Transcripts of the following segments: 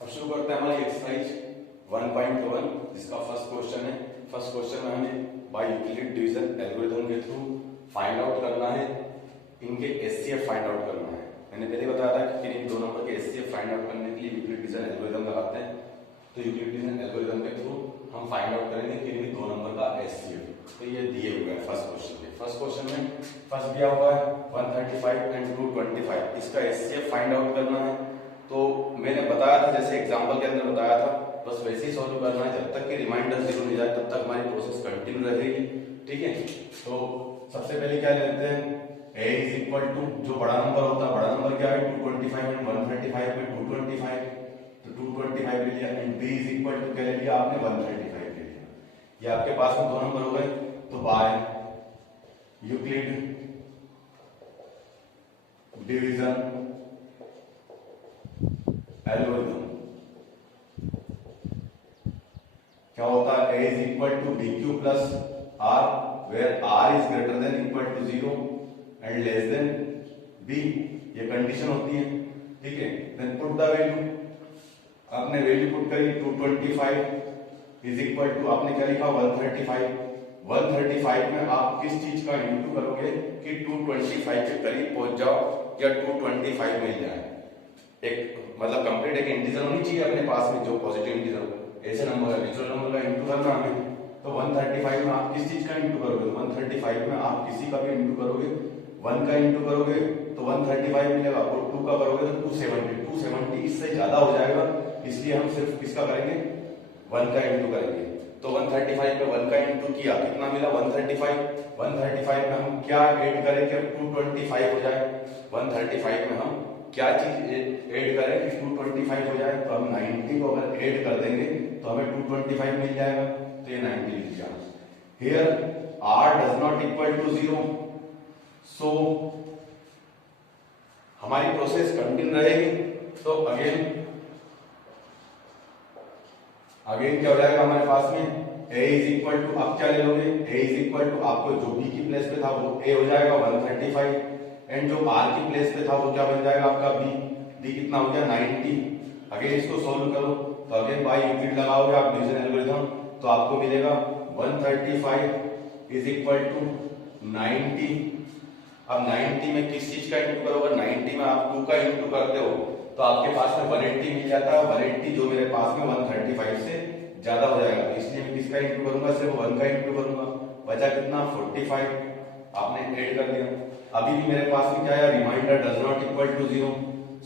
अब शुरू करते हैं हमारी एक्सरसाइज 1.1 जिसका फर्स्ट क्वेश्चन है। फर्स्ट क्वेश्चन में हमें बाय यूक्लिड डिवीजन एल्गोरिथम के थ्रू फाइंड आउट करना है, इनके एचसीएफ फाइंड आउट करना है। मैंने पहले बताया था कि इन दो नंबर के एचसीएफ फाइंड आउट करने के लिए यूक्लिड डिवीजन एल्गोरिथम लगाते हैं। तो यूक्लिड डिवीजन एल्गोरिथम के थ्रू हम फाइंड आउट करेंगे कि इन दो नंबर का एचसीएफ। तो ये दिए हुए हैं फर्स्ट क्वेश्चन में। फर्स्ट क्वेश्चन में फर्स्ट दिया हुआ है 135 एंड 225, इसका एचसीएफ फाइंड आउट करना है। तो मैंने बताया था, जैसे एग्जांपल के अंदर बताया था, बस वैसे ही सॉल्व करना है। जब तक कि रिमाइंडर जीरो नहीं जाए तब तक हमारी प्रोसेस कंटिन्यू रहेगी। ठीक है, तो सबसे पहले क्या लेते हैं, a इज इक्वल टू जो बड़ा नंबर होता है, बड़ा नंबर क्या है 225 एंड 135 में 225, तो 225 ले लिया। And b is equal to क्या ले लिया आपने 135 ले लिया। ये आपके पास में दो नंबर हो गए। तो बाय यूक्लिड डिवीजन एल्गोरिथम क्या होता है, a is equal to b q plus r where r is greater than equal to 0 and less than b, ये कंडीशन होती है। ठीक है, देन पुट द वैल्यू, आपने वैल्यू पुट करी 225 इज इक्वल टू आपने क्या लिखा 135। 135 में आप किस चीज का इंटू करोगे कि 225 के करीब पहुंच जाओ या 225 मिल जाए। एक मतलब कंप्लीट एक इंटीजर होनी चाहिए अपने पास में जो पॉजिटिव इंटीजर हो। ऐसे नंबर है, नेचुरल नंबर का इंटू करना हमें। तो 135 में आप किस चीज का इंटू करोगे, 135 में आप किसी का भी इंटू करोगे, 1 का इंटू करोगे तो 135 मिलेगा, और 2 का करोगे तो 270। 270 इससे ज्यादा हो जाएगा, इसलिए हम सिर्फ किसका करेंगे 1 का इंटू करेंगे। तो 135 पे 1 का इंटू किया, कितना मिला 135। 135 में हम क्या ऐड करें कि 225 हो जाए। 135 में हम क्या चीज ऐड करें कि 225 हो जाए। तो हम 90 को अगर ऐड कर देंगे तो हमें 225 मिल जाएगा। तो ये 90 लिख दिया। Here r does not equal to 0, so हमारी प्रोसेस कंटिन्यू रहेगी। तो अगेन क्या हो जाएगा हमारे पास में a इज इक्वल टू, आप क्या ले लोगे, a इज इक्वल टू आपको जो b की प्लेस पे था वो a हो जाएगा 135, एंड जो r की प्लेस पे था वो क्या बन जाएगा आपका b कितना हो गया 90। अगेन इसको सोल्व करो तो अगेन बाय यूक्लिड लगाओगे आप डिवीजन एल्गोरिथम, तो आपको मिलेगा 135 इज इक्वल टू 90। अब 90 में किस चीज का इंटू करोगे, 90 में आप 2 का इंटू करते हो तो आपके पास में 180 मिल जाता है। 180 जो मेरे पास में 135 से ज्यादा हो जाएगा, तो इसलिए मैं किसका इंटू करूंगा, सिर्फ 1 का इंटू करूंगा। बचा कितना 45, आपने ऐड कर दिया। अभी भी मेरे पास में क्या है, remainder does not equal to 0,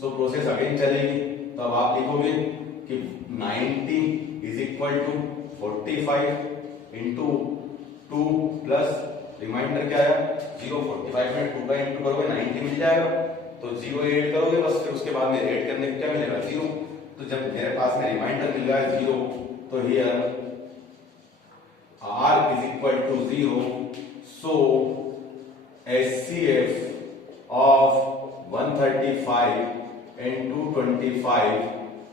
so process again चलेगी। तो अब आप लिखोगे कि 90 is equal to 45 into 2 plus remainder क्या है 0। 45 में 2 का इंटू करोगे 90 मिल जाएगा, तो 0 ऐड करोगे बस, फिर उसके बाद में ऐड करने को क्या मिलेगा 0। तो जब मेरे पास में रिमाइंडर मिल रहा है 0, तो here r is equal to 0, so HCF of 135 and 225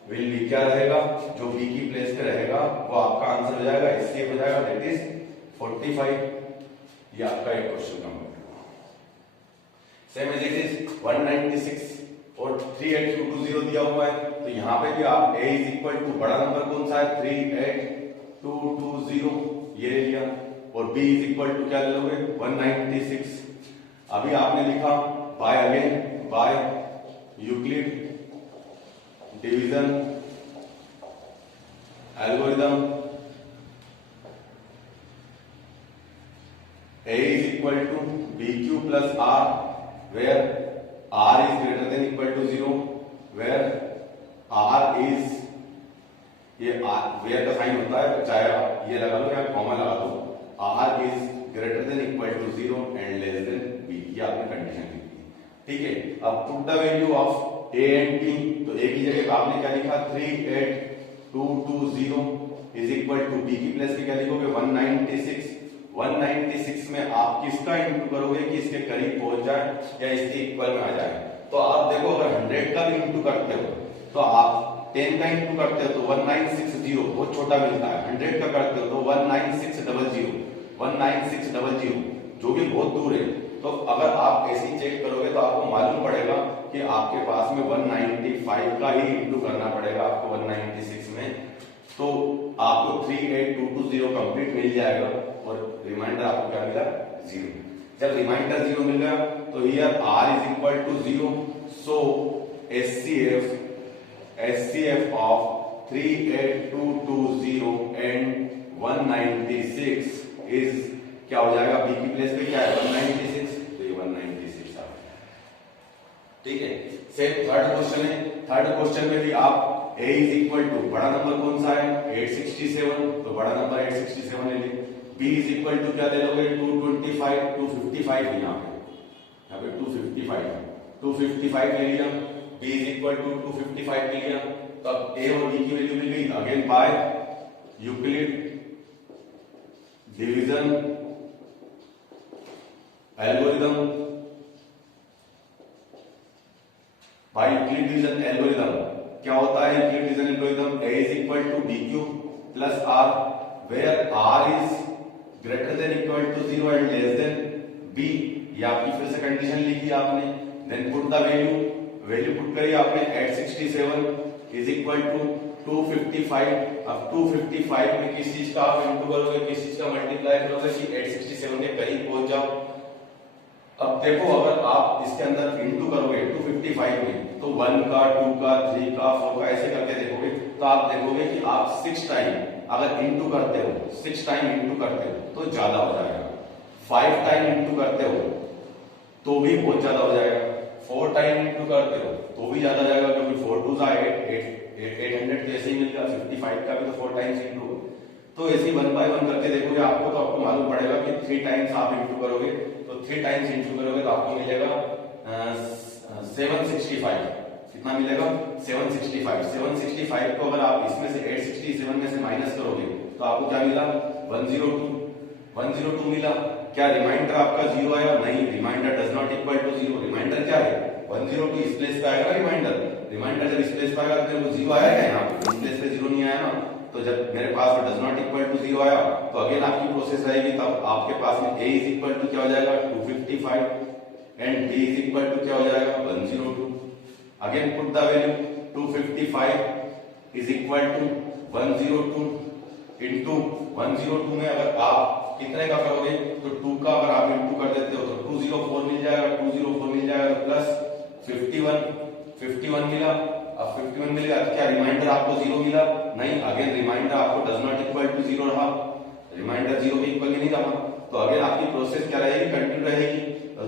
will be क्या रहेगा, जो b की प्लेस पे रहेगा वो आपका आंसर हो जाएगा, HCF हो जाएगा दैट इज 45। ये आपका एक question number. Same as it is 196 और 38220 दिया हुआ है। तो यहाँ पे भी आप a इज इक्वल टू बड़ा नंबर कौन सा है 38220 ये ले लिया, और b इज इक्वल टू क्या ले लोगे 196। अभी आपने लिखा by again by Euclid division algorithm a is equal to bq plus r where r is greater than equal to 0, where r is, ये r where का साइन होता है, चाहे आप ये लगा लो या कॉमा लगा दो, r is greater than equal to 0 and less than b, ये आपने कंडीशन लिखी। ठीक है, अब put the value of a and b, तो a की जगह आपने क्या लिखा 38220 इज इक्वल टू b की प्लेस पे क्या लिखोगे 196। 196 में आप किसका इंटू करोगे कि इसके करीब पहुंच जाए या इसके इक्वल में आ जाए। तो आप देखो अगर 100 का भी इंटू करते हो तो आप 10 का इंटू करते हो तो 1960 बहुत छोटा मिलता है, 100 का करते हो तो 19600 जो कि बहुत दूर है। तो अगर आप ऐसे ही चेक करोगे तो आपको मालूम पड़ेगा कि आपके पास में 195 का ही इंटू करना पड़ेगा आपको 196 में, तो आपको 38220 कंप्लीट मिल जाएगा और रिमाइंडर आपको क्या मिला 0। जब रिमाइंडर 0 मिल गया तो here r is equal to 0, so SCF of 38220 and 196 is क्या हो जाएगा, b की प्लेस पे क्या है 196, तो ये 196 आ गया। ठीक है, सेम थर्ड क्वेश्चन है। थर्ड क्वेश्चन में भी आप a इज इक्वल टू बड़ा नंबर कौन सा है 867, तो बड़ा नंबर 867 ले लीजिए। b इज इक्वल टू क्या ले लोगे 225, 255 है यहाँ पे 255 ले लिया। b इज इक्वल टू 255 ले लिया, तब a और b की वैल्यू मिल गई। Again by Euclid division algorithm, by Euclid division algorithm क्या होता है Euclid division algorithm, a is equal to b q plus r where r is greater than equal to 0 and less than b। ये आपकी फिर से condition लिखी आपने, then put the value put करी आपने 867 इज इक्वल टू 255। अब 255 में किस चीज का आप इंटू करोगे, किस चीज का मल्टीप्लाई करोगे कि 867 के करीब पहुंच जाओ। अब देखो अगर आप इसके अंदर इंटू करोगे 255 में, तो 1 का 2 का 3 का 4 का ऐसे करके देखोगे तो आप देखोगे कि आप 6 टाइम अगर इंटू करते हो, 6 टाइम इंटू करते हो तो ज्यादा हो जाएगा। 5 टाइम इंटू करते हो तो भी बहुत ज्यादा हो जाएगा। 4 टाइम इंटू करते हो तो भी ज्यादा जाएगा, क्योंकि 4 2 800 तो ऐसे ही मिलेगा। 55 का भी तो 4 टाइम्स इंटू, तो ऐसे ही 1 बाय 1 करके देखोगे आपको, तो आपको मालूम पड़ेगा कि 3 टाइम्स आप इंटू करोगे, तो 3 टाइम्स इंटू करोगे तो आपको मिलेगा 765। कितना मिलेगा 765 को अगर आप इसमें से 867 में से माइनस करोगे तो आपको क्या मिला 102 मिला। क्या रिमाइंडर आपका 0 आया? नहीं, remainder does not equal to 0। Remainder क्या है 102 इस प्लेस पे आएगा रिमाइंडर जब इस प्लेस पे आएगा तो वो 0 आया क्या यहाँ पे, इस प्लेस पे 0 नहीं आया ना। तो जब मेरे पास डज नॉट इक्वल टू 0 आया तो अगेन आपकी प्रोसेस रहेगी, तब आपके पास में a इज इक्वल टू क्या हो जाएगा 255 and b is equal to क्या हो जाएगा 102। Again put the value 255 is equal to 102 into 102 में अगर आप कितने का करोगे तो 2 का अगर आप इंटू कर देते हो तो 204 मिल जाएगा प्लस 51 मिला। अब 51 मिल गया तो क्या रिमाइंडर आपको 0 मिला? नहीं, अगेन रिमाइंडर आपको डज नॉट इक्वल टू 0 रहा, रिमाइंडर 0 के इक्वल नहीं रहा। तो अगेन आपकी प्रोसेस क्या रहेगी, कंटिन्यू रहेगी।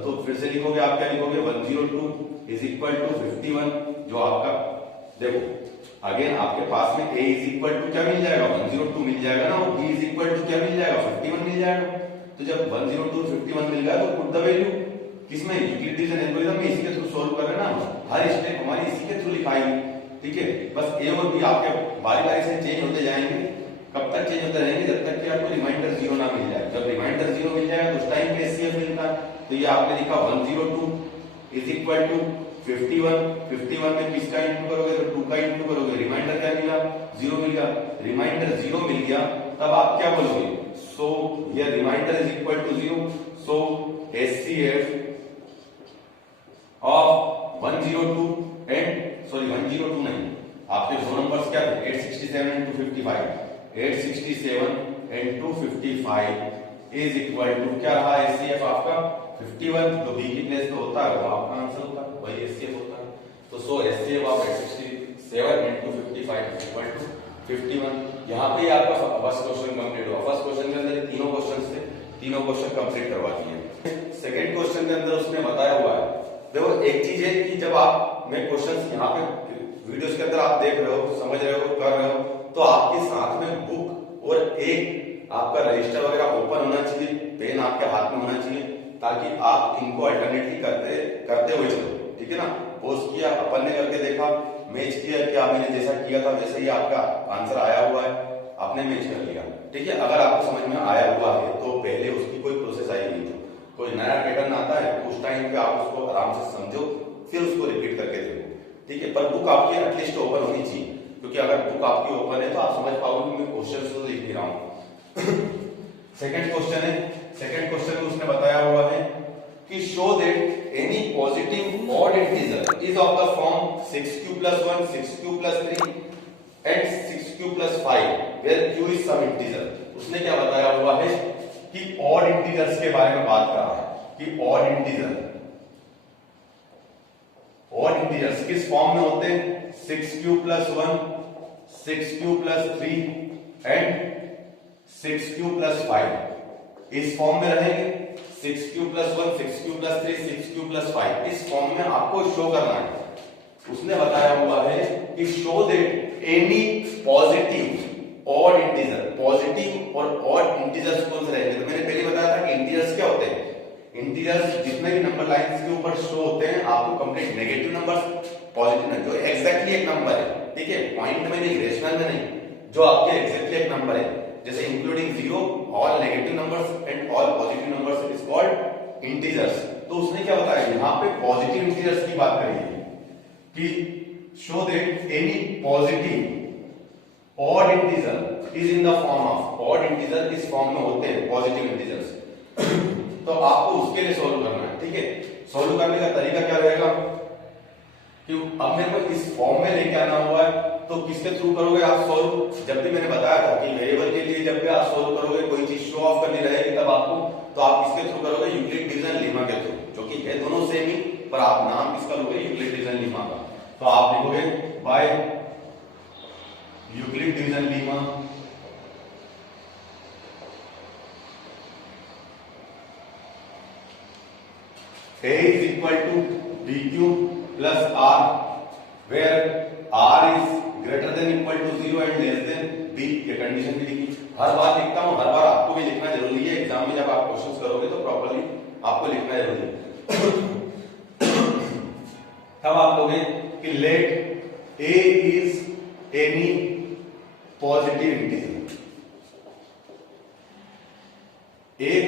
तो फिर से लिखोगे आप क्या लिखोगे 102 इज इक्वल टू 51, जो आपका देखो अगेन आपके पास में a इज इक्वल टू क्या मिल जाएगा 102 मिल जाएगा ना, और b इज इक्वल टू क्या मिल जाएगा 51 मिल जाएगा। तो जब 102 51 मिल गया तो पुट द वैल्यू किसमें यूक्लिड डिवीजन एल्गोरिथम में इसके थ्रू सॉल्व कर रहे हैं ना, हर स्टेप हमारी इसी के थ्रू लिखाएंगे। ठीक है, बस a और b आपके बारी बारी से चेंज होते जाएंगे। कब तक चेंज होते रहेंगे? जब तक कि आपको रिमाइंडर 0 ना मिल जाए। जब रिमाइंडर 0 मिल जाएगा तो उस टाइम पे SCF मिलता है। तो ये आपने लिखा 102 इज इक्वल टू 51 में किसका इंटू करोगे तो 2 का इंटू करोगे, रिमाइंडर क्या मिला 0 मिल गया। रिमाइंडर 0 मिल गया तब आप क्या बोलोगे, सो ये remainder is equal to 0, so SCF of 102 and sorry 102 नहीं, आपके दो नंबर्स क्या थे 867 and 255, 867 and 255 is equal to क्या रहा SCF आपका 51, तो b की प्लेस पे होता है वो आपका आंसर होता है, वही SCF होता है। तो so SCF of 867 and 255 is equal to 51। यहाँ पे आपका फर्स्ट क्वेश्चन कंप्लीट हुआ। फर्स्ट क्वेश्चन के अंदर तीनों क्वेश्चन थे, तीनों क्वेश्चन कंप्लीट करवा दिए। सेकंड क्वेश्चन के अंदर उसने बताया हुआ है, देखो एक चीज है कि जब आप मैं क्वेश्चंस यहाँ पे वीडियोस के अंदर आप देख रहे हो, समझ रहे हो, कर रहे हो, तो आपके साथ में बुक और एक आपका रजिस्टर वगैरह ओपन होना चाहिए, पेन आपके हाथ में होना चाहिए, ताकि आप इनको अल्टरनेटली करते हुए चलो। ठीक है ना, पोज किया अपन ने करके देखा, मैच किया, क्या मैंने जैसा किया था वैसे ही आपका आंसर आया हुआ है, आपने मैच कर लिया। ठीक है, अगर आपको समझ में आया हुआ है तो पहले उसकी कोई प्रोसेस आएगी नहीं, कोई नया पैटर्न आता है उस टाइम पे आप उसको आराम से समझो, फिर उसको रिपीट करके देखो। ठीक है, पर बुक आपकी एटलीस्ट ओपन होनी चाहिए, क्योंकि अगर बुक आपकी ओपन है तो आप समझ पाओगे कि मैं क्वेश्चन तो लिख नहीं रहा हूँ। सेकंड क्वेश्चन है, सेकंड क्वेश्चन में उसने बताया हुआ है कि show that any positive odd integer is of the form 6q + 1 6q + 3 and where q is some integer. उसने क्या बताया हुआ है कि ऑड इंटीजर्स के बारे में बात कर रहा है कि ऑड इंटीजर्स किस फॉर्म में होते हैं, 6q plus 1, 6q plus 3 and 6q plus 5 इस फॉर्म में रहेंगे। 6q plus 1, 6q plus 3, 6q plus 5 इस फॉर्म में आपको शो करना है। उसने बताया हुआ है कि show that any positive odd integer, positive और ऑड इंटीजर्स कौन से रहेंगे। तो मैंने पहले बताया था कि इंटीजर्स क्या होते हैं, इंटीजर्स जितने भी नंबर लाइंस के ऊपर शो होते हैं आपको complete negative numbers, positive number जो एग्जैक्टली एक नंबर है, ठीक है, पॉइंट में नहीं, रेशनल में नहीं, जो आपके एग्जैक्टली एक नंबर है, जैसे including zero, all negative numbers and all positive numbers is called integers. तो उसने क्या बताया यहाँ पे पॉजिटिव इंटीजर्स की बात करी है कि show that any positive odd integer is in the form of, odd integer इस फॉर्म में होते हैं पॉजिटिव इंटीजर्स। तो आपको उसके लिए सोल्व करना है, ठीक है। सोल्व करने का तरीका क्या रहेगा कि अब मेरे को इस फॉर्म में लेके आना हुआ है, तो किसके थ्रू करोगे आप सोल्व। जब भी मैंने बताया था कि वेरिएबल के लिए जब भी आप सोल्व करोगे, कोई चीज शो ऑफ करनी रहेगी तब आपको, तो आप किसके थ्रू करोगे, यूक्लिड डिवीजन लेमा के थ्रू, जो कि है दोनों सेम ही, पर आप नाम किसका लोगे, यूक्लिड डिवीजन लेमा का। तो आप लिखोगे by Euclid division lemma A is equal to BQ plus R, where R is greater than equal to 0 and less than B। ये कंडीशन भी लिखी, हर बार लिखता हूं, हर बार आपको भी लिखना जरूरी है। एग्जाम में जब आप क्वेश्चंस करोगे तो प्रॉपर्ली आपको लिखना जरूरी है। तब आप कहोगे कि let A is any positive integer,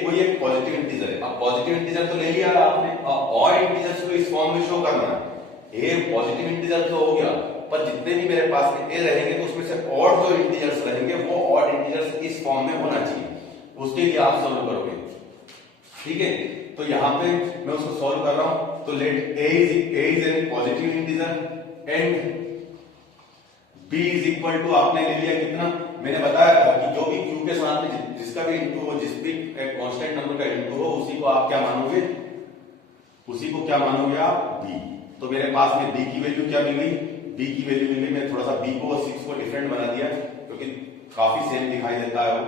कोई एक पॉजिटिव इंटीजर है। अब पॉजिटिव इंटीजर तो ले लिया आपने, अब ऑड इंटीजर्स को इस फॉर्म में शो करना है। ए पॉजिटिव इंटीजर तो हो गया, पर जितने भी मेरे पास में ए रहेंगे तो उसमें से ऑड जो इंटीजर्स रहेंगे वो ऑड इंटीजर्स इस फॉर्म में होना चाहिए। उसके लिए आप सोल्व करोगे, ठीक है। तो यहाँ पे मैं उसको सोल्व कर रहा हूं, तो let a is an positive integer and b is equal to, आपने ले लिया कितना, मैंने बताया था कि जो भी q के साथ में जिसका भी इंटू हो, जिस भी कांस्टेंट नंबर का इंटू हो, उसी को आप क्या मानोगे, उसी को क्या मानोगे आप b। तो मेरे पास में b की वैल्यू क्या मिल गई, b की वैल्यू मिल गई। मैं थोड़ा सा b को और 6 को डिफरेंट बना दिया क्योंकि काफी सेम दिखाई देता है वो,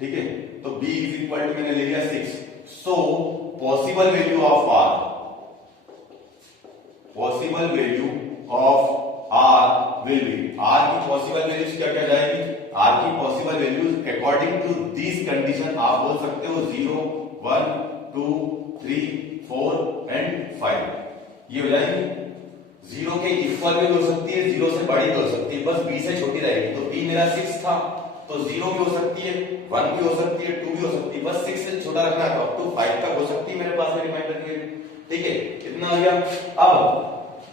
ठीक है। तो b इज इक्वल टू मैंने ले लिया 6। So possible value of r, possible value of r will be, r की पॉसिबल वैल्यूज क्या क्या जाएगी, r की पॉसिबल वैल्यूज अकॉर्डिंग टू दिस कंडीशन आप बोल सकते हो 0, 1, 2, 3, 4 एंड 5 ये हो जाएगी। 0 के इक्वल भी हो सकती है, 0 से बड़ी भी हो सकती है, बस b से छोटी रहेगी। तो b मेरा 6 था, तो 0 भी हो सकती है, 1 भी हो सकती है, 2 भी हो सकती है, बस 6 से छोटा रखना है तो अप टू 5 तक हो सकती है मेरे पास में रिमाइंडर की, ठीक है। इतना हो गया। अब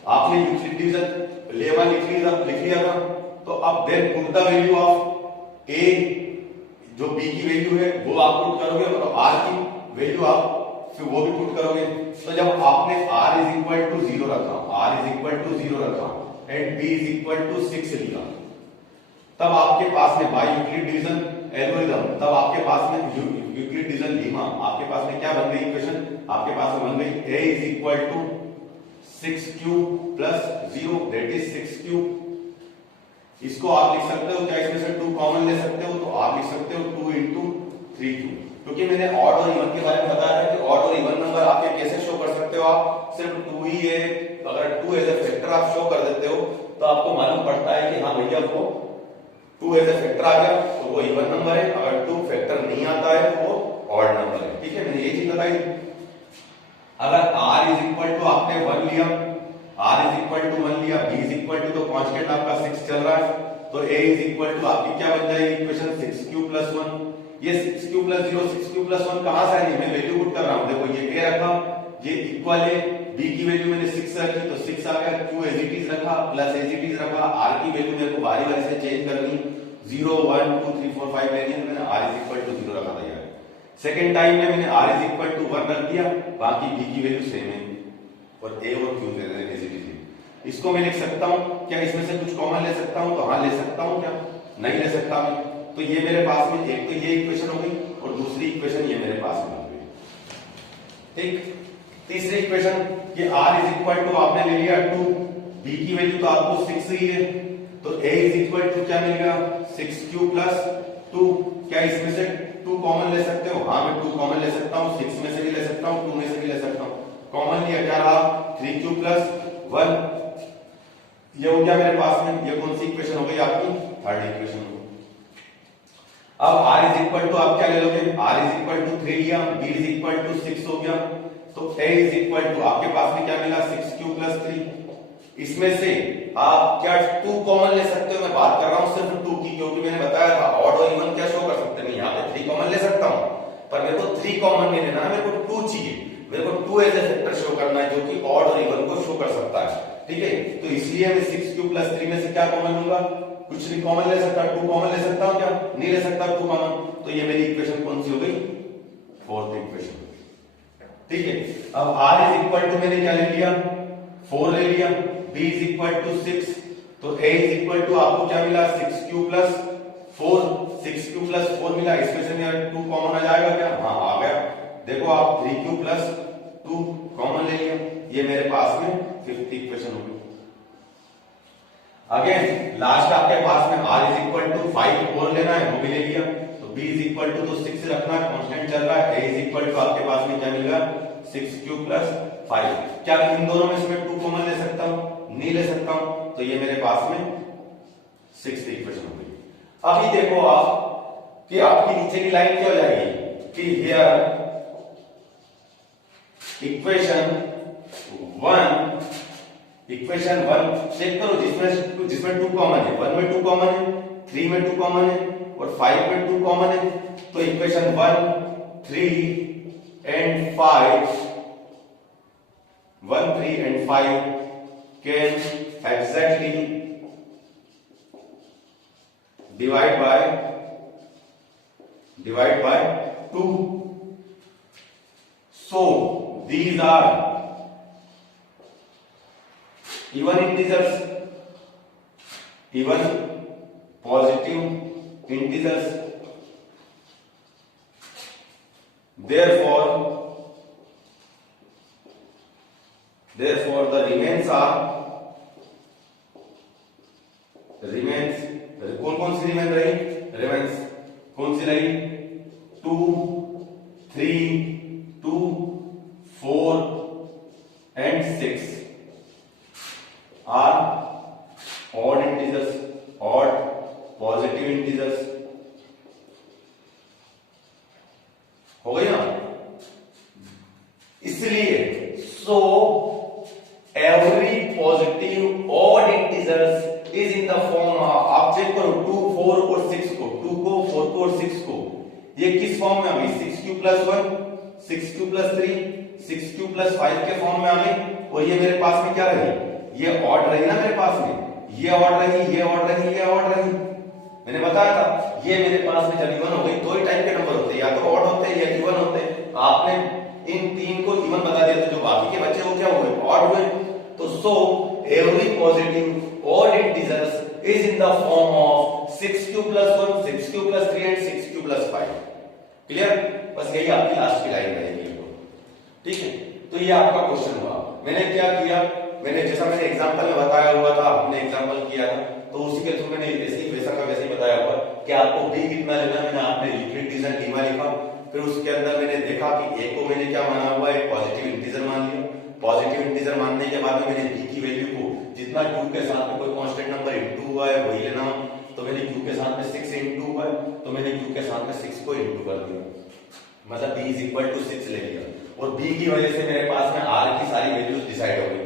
आपने यूक्लिड डिवीजन लेमा लिख लिया था, तो अब then put the value of a, जो b की वैल्यू है वो आप पुट करोगे और r की वैल्यू आप फिर वो भी पुट करोगे। तो जब आपने r इज इक्वल टू 0 रखा, r इज इक्वल टू 0 रखा and b is equal to 6 लिखा, तब आपके पास में बाय यूक्लिड डिवीजन एल्गोरिथम, तब आपके पास में यूक्लिड डिवीजन लेमा, आपके पास में क्या बन गई इक्वेशन, आपके पास में बन गई a is equal to 6q plus 0 that is 6q। इसको आप लिख सकते हो, क्या इसमें से 2 कॉमन ले सकते हो, तो आप लिख सकते हो 2 इंटू 3q। क्योंकि मैंने ऑड और इवन के बारे में बताया था कि ऑड और इवन नंबर आप ये कैसे शो कर सकते हो, आप सिर्फ 2 ही है, अगर 2 एज ए फैक्टर आप शो कर देते हो तो आपको मालूम पड़ता है कि हाँ भैया वो 2 एज ए फैक्टर आ गया तो वो इवन नंबर है, अगर 2 फैक्टर नहीं आता है तो वो ऑड नंबर है, ठीक है। मैंने ये चीज बताई। अगर r इज इक्वल टू आपने 1 लिया, r इज इक्वल टू 1 लिया, b इज इक्वल टू, तो कांस्टेंट आपका 6 चल रहा है, तो a इज इक्वल टू आपकी क्या बन जाएगी इक्वेशन 6q प्लस 1। ये 6q प्लस 0, 6q प्लस 1 कहां से आई, मैं वैल्यू पुट कर रहा हूं। देखो ये a रखा, ये इक्वल है, b की वैल्यू मैंने 6 रखी तो 6 आ गया, q एज इट इज रखा प्लस एज इट इज रखा, r की वैल्यू मेरे को बारी बारी से चेंज करनी, 0, 1, 2, 3, 4, 5 लेनी है, तो मैंने r इज इक्वल टू 0 रखा था। सेकेंड टाइम में मैंने r इज इक्वल टू 1 रख दिया, बाकी b की वैल्यू सेम है और a और q दे रहे हैं। इसको मैं लिख सकता हूं क्या, इसमें से कुछ कॉमन ले सकता हूं, तो हाँ ले सकता हूं, क्या नहीं ले सकता मैं, तो ये मेरे पास में एक तो ये इक्वेशन हो गई और दूसरी इक्वेशन ये मेरे पास में हो गई। ठीक, तीसरी इक्वेशन कि r इज इक्वल टू आपने ले लिया 2, b की वैल्यू तो आपको 6 ही है, तो a इज इक्वल टू क्या मिलेगा 6q प्लस 2। क्या इसमें से 2 कॉमन ले सकते हो? हाँ, मैं 2 कॉमन ले सकता हूँ, 6 में से भी ले सकता हूँ, 2 में से भी ले सकता हूँ। कॉमन लिया, क्या रहा 3q प्लस 1, ये हो गया मेरे पास में। ये कौन सी इक्वेशन हो गई आपकी? थर्ड इक्वेशन हो गई। अब r इज इक्वल टू आप क्या ले लोगे? r इज इक्वल टू 3 लिया, b इज इक्वल टू 6 हो गया, तो a इज इक्वल टू आपके पास में क्या मिला 6q प्लस 3। इसमें से आप क्या 2 कॉमन ले सकते हो? मैं बात कर रहा हूं सिर्फ 2 की, क्योंकि मैंने बताया था ऑड और इवन क्या शो कर सकते हैं। यहाँ पे 3 कॉमन ले सकता हूं, पर मेरे को 3 कॉमन नहीं लेना है, मेरे को 2 चाहिए। मेरे को 2 एज ए फैक्टर शो करना है जो कि ऑड और इवन को शो कर सकता है। ठीक है, तो इसलिए मैं 6q प्लस 3 में से क्या कॉमन लूंगा? कुछ नहीं कॉमन ले सकता। 2 कॉमन ले सकता हूं क्या? नहीं ले सकता 2 कॉमन। तो ये मेरी इक्वेशन कौन सी हो गई? Fourth equation. ठीक है, अब r इज इक्वल टू मैंने क्या ले लिया 4 ले लिया, b इज इक्वल टू 6, तो a इज इक्वल टू आपको क्या मिला 6q प्लस 4। 6q प्लस 4 मिला, इसमें से मेरा 2 कॉमन आ जाएगा क्या? हाँ आ गया। देखो आप 3q प्लस 2 कॉमन ले लिया, ये मेरे पास में फिफ्थ इक्वेशन हो गई। अगेन लास्ट आपके पास में r इज इक्वल टू 5 और लेना है, वो भी ले लिया, तो b इज इक्वल टू तो 6 रखना है, कांस्टेंट चल रहा है। a इज इक्वल टू आपके पास में क्या मिलेगा 6q प्लस 5। क्या इन दोनों में से मैं 2 कॉमन ले सकता हूं? नहीं ले सकता हूं, तो ये मेरे पास में सिक्स्थ इक्वेशन हो गई। अभी देखो आप कि आपकी नीचे की लाइन क्या हो जाएगी कि हियर इक्वेशन 1 चेक करो, जिसमें 2 कॉमन है, 1 में 2 कॉमन है, 3 में 2 कॉमन है और 5 में 2 कॉमन है। तो equation 1, 3 and 5 can exactly divide by 2. So these are even integers, even positive integers. Therefore the remains कौन सी रिमेन रही? रिमेन्स कौन सी रही? 2, 3, 2, 4 and 6 are odd integers, odd positive integers. हो गई ना? इसलिए so every positive odd integers is in the form of, आप check करो 2, 4 और 6 को, 2 को, 4 को और 6 को, ये किस फॉर्म में आ गई? 6q plus 1, 6q plus 3, 6q plus 5 के फॉर्म में आ गई। और ये मेरे पास में क्या रही? ये ऑड रही ना मेरे पास में, ये ऑड रही, ये ऑड रही, ये ऑड रही। मैंने बताया था ये मेरे पास में जब इवन हो गई, दो ही टाइप के नंबर होते हैं, या तो ऑड होते हैं या इवन होते हैं। आपने इन 3 को इवन बता दिया, तो जो बाकी के बच्चे वो क्या हुए? ऑड हुए। तो so every positive odd integers is in the form of 6q plus 1, 6q plus 3 and 6q plus 5. Clear? बस यही आपकी लास्ट की लाइन रहेगी। ठीक है, तो ये आपका क्वेश्चन हुआ। मैंने क्या किया, मैंने जैसा मैंने एग्जांपल में बताया हुआ था, हमने एग्जांपल किया था, तो उसी के थ्रू मैंने वैसा का वैसे ही बताया हुआ कि आपको b कितना लेना है। मैंने आपने यूक्लिड डिवीजन लीमा लिखा, फिर उसके अंदर मैंने देखा कि a को मैंने क्या माना हुआ है? पॉजिटिव इंटीजर मान लिया। पॉजिटिव इंटीजर मानने के बाद में मैंने b की वैल्यू को जितना q के साथ में कोई कांस्टेंट नंबर इंटू हुआ है वही लेना, तो मैंने q के साथ में 6 इंटू हुआ है, तो मैंने q के साथ में 6 को इंटू कर दिया, मतलब b इज इक्वल टू 6 ले लिया। और b की वजह से मेरे पास में r की सारी वैल्यूज डिसाइड हो गई।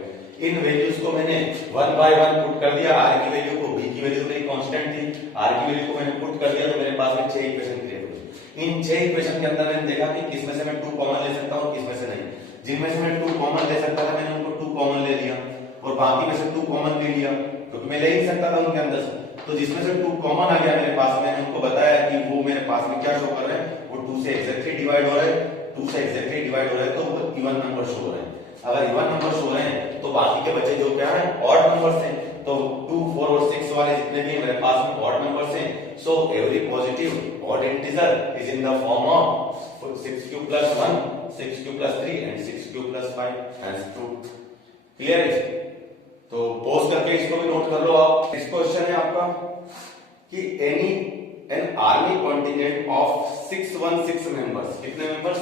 इन वैल्यूज को मैंने 1 बाय 1 पुट कर दिया, r की वैल्यू को, b की वैल्यू मेरी कांस्टेंट थी, r की वैल्यू को मैंने पुट कर दिया, तो मेरे पास में 6 इक्वेशन क्रिएट हुई। इन 6 इक्वेशन के अंदर मैंने देखा कि किसमें से मैं 2 कॉमन ले सकता हूं, किसमें से नहीं। जिनमें से मैं 2 कॉमन ले सकता था मैंने उनको 2 कॉमन ले लिया, और बाकी में से 2 कॉमन ले लिया क्योंकि मैं ले ही सकता था उनके अंदर से। तो जिसमें से 2 कॉमन आ गया मेरे पास, मैंने उनको बताया कि वो मेरे पास में क्या शो कर रहे हैं, वो 2 से एग्जैक्टली डिवाइड हो रहे हैं, 2 से एग्जैक्टली डिवाइड हो रहे हैं, तो वो इवन नंबर शो हो रहे हैं। अगर इवन नंबर शो हो रहे हैं तो बाकी के बच्चे जो क्या है ऑड नंबर्स हैं, तो 2, 4 और 6 वाले जितने भी मेरे पास में ऑड नंबर्स हैं, So every positive odd integer is in the form of 6 cube plus 1, 6 cube plus 3 and 6 cube plus 5. Hence true. Clear is? तो पोज करके इसको भी नोट कर लो आप। इस क्वेश्चन है आपका कि an army contingent of 616 members, कितने मेंबर्स?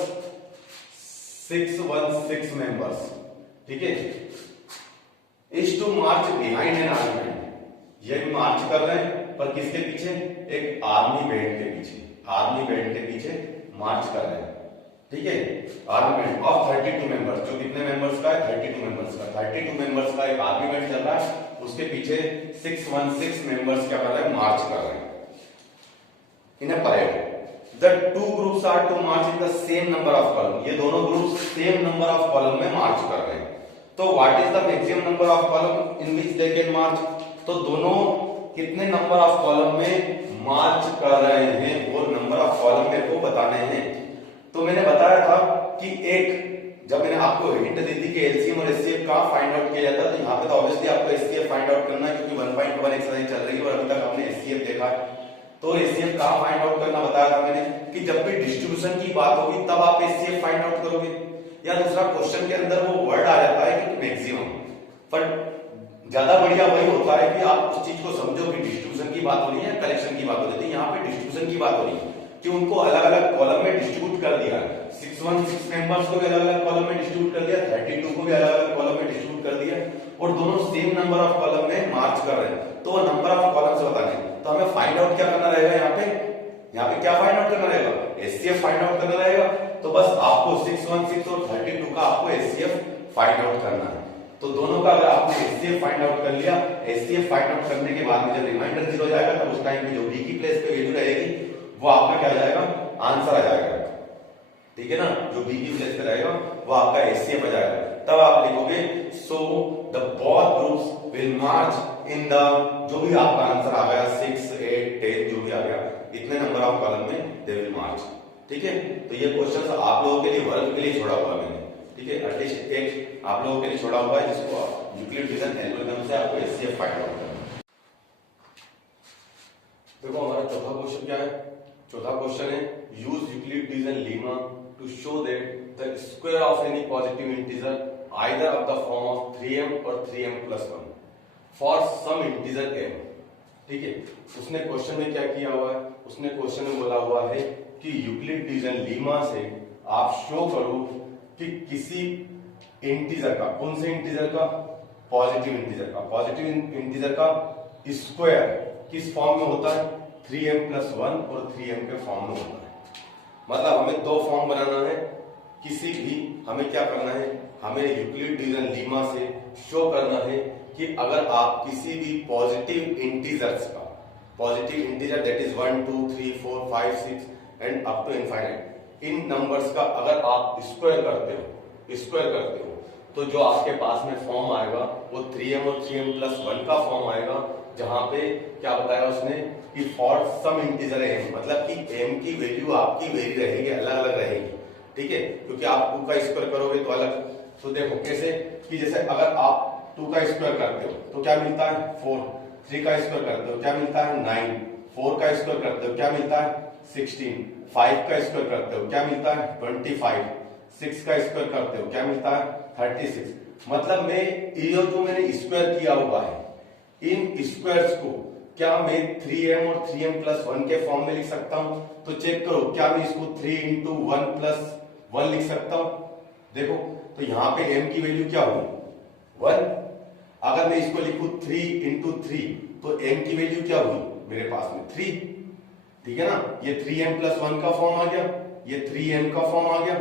616 मेंबर्स, ठीक है, is to march behind an army. ये भी मार्च कर रहे हैं पर किसके पीछे? एक आर्मी बैंड के पीछे, आर्मी बैंड के पीछे मार्च कर रहे हैं, ठीक है। आर्मी बैंड ऑफ 32 मेंबर्स, जो कितने मेंबर्स का है? 32 मेंबर्स का। 32 मेंबर्स का एक आर्मी बैंड चल रहा है, उसके पीछे 616 मेंबर्स क्या कर रहे हैं? मार्च कर रहे हैं इन अ parade. The two groups are to march in the same number of column. ये दोनों groups same number of column में मार्च कर रहे हैं। तो what is the maximum number of column in which they can march? तो दोनों कितने नंबर ऑफ कॉलम में मार्च कर रहे हैं वो नंबर ऑफ कॉलम मेरे को बताने हैं। तो मैंने बताया था कि जब मैंने आपको हिंट दी थी कि एलसीएम और एचसीएफ का फाइंड आउट किया जाता है, तो यहाँ पे तो ऑब्वियसली आपको एचसीएफ फाइंड आउट करना है क्योंकि 1.1 एक्सरसाइज चल रही है और अभी तक हमने एचसीएफ देखा है। तो एचसीएफ का फाइंड आउट करना बताया था मैंने कि जब भी डिस्ट्रीब्यूशन की बात होगी तब आप एचसीएफ फाइंड आउट करोगे। या दूसरा क्वेश्चन के अंदर वो वर्ड आ जाता है कि मैक्सिमम, पर ज्यादा बढ़िया वही होता है कि आप उस चीज को समझो कि डिस्ट्रीब्यूशन की बात हो रही है, कलेक्शन की बात हो रही है। यहाँ पे डिस्ट्रीब्यूशन की बात हो रही है कि उनको अलग अलग कॉलम में डिस्ट्रीब्यूट कर दिया, 616 मेंबर्स को भी अलग अलग कॉलम में डिस्ट्रीब्यूट कर दिया, 32 को भी अलग अलग कॉलम में डिस्ट्रीब्यूट कर दिया और दोनों सेम नंबर ऑफ कॉलम में मार्च कर रहे हैं। तो नंबर ऑफ कॉलम से बताने, तो हमें फाइंड आउट क्या करना रहेगा? यहाँ पे क्या फाइंड आउट करना रहेगा? एचसीएफ फाइंड आउट करना रहेगा। तो बस आपको 616 और 32 का आपको एचसीएफ फाइंड आउट करना है। तो दोनों का अगर आपने एचसीएफ फाइंड आउट कर लिया, एचसीएफ फाइंड आउट करने के बाद में जब रिमाइंडर 0 हो जाएगा तब उस टाइम पे जो बी की प्लेस पे वैल्यू रहेगी वो आपका क्या आ जाएगा? आंसर आ जाएगा, ठीक है ना। जो बी की प्लेस पे रहेगा वो आपका एचसीएफ आ जाएगा। तब आप लिखोगे so the both groups will March in the, जो भी आपका आंसर आ गया 6, 8, 10 जो भी आ गया, इतने नंबर ऑफ कॉलम में दे विल मार्च, ठीक है। तो ये क्वेश्चन आप लोगों के लिए वर्क के लिए छोड़ा हुआ मैंने, ठीक है। एटलीस्ट एक आप लोगों के लिए छोड़ा हुआ है जिसको यूक्लिड डिवीजन एल्गोरिथम से आपको एचसीएफ फाइंड आउट करना है। देखो हमारा चौथा क्वेश्चन क्या है? चौथा क्वेश्चन है use Euclid division lemma to show that the square of any positive integer either of the form of 3m और 3m+1 for some integer m, ठीक है। उसने क्वेश्चन में क्या किया हुआ है? उसने क्वेश्चन में बोला हुआ है कि यूक्लिड डिवीजन लीमा से आप शो करो कि किसी इंटीजर का, कौन से इंटीजर का? पॉजिटिव इंटीजर का, पॉजिटिव इंटीजर का स्क्वायर किस फॉर्म में होता है? 3m+1 और 3m के फॉर्म में होता है। मतलब हमें दो फॉर्म बनाना है, किसी भी हमें क्या करना है? हमें यूक्लिड डिवीजन लीमा से शो करना है कि अगर आप किसी भी पॉजिटिव इंटीजर्स का, positive integer that is 1, 2, 3, 4, 5, 6 and up to infinite, इन नंबर्स का अगर आप स्क्वायर करते हो तो जो आपके पास में फॉर्म आएगा वो 3m और 3m+1 का फॉर्म आएगा, जहां पे क्या बताया उसने कि फॉर सम इंटीजर m, मतलब कि m की वैल्यू आपकी वेरी रहेगी, अलग अलग रहेगी, ठीक है। क्योंकि आप 2 का स्क्वायर करोगे तो अलग, तो देखो कैसे कि जैसे अगर आप 2 का स्क्वायर करते हो तो क्या मिलता है? 4, 3 का स्क्वायर करते हो क्या मिलता है? 9, 4 का स्क्वायर करते हो क्या मिलता है? 16, 5 का स्क्वायर करते हो क्या मिलता है? 25, 6 का स्क्वायर करते हो क्या मिलता है? 36। मतलब मैं ये जो मैंने स्क्वायर किया हुआ है, इन स्क्वायर्स को क्या मैं 3m और 3m+1 के फॉर्म में लिख सकता हूं? तो चेक करो, क्या मैं इसको 3 × 1+1 लिख सकता हूं? देखो तो यहां पे m की वैल्यू क्या होगी? 1। अगर मैं इसको लिखूं 3 × 3 तो m की वैल्यू क्या होगी मेरे पास में? 3, ठीक है ना। ये 3m+1 का फॉर्म आ गया, ये 3m का फॉर्म आ गया,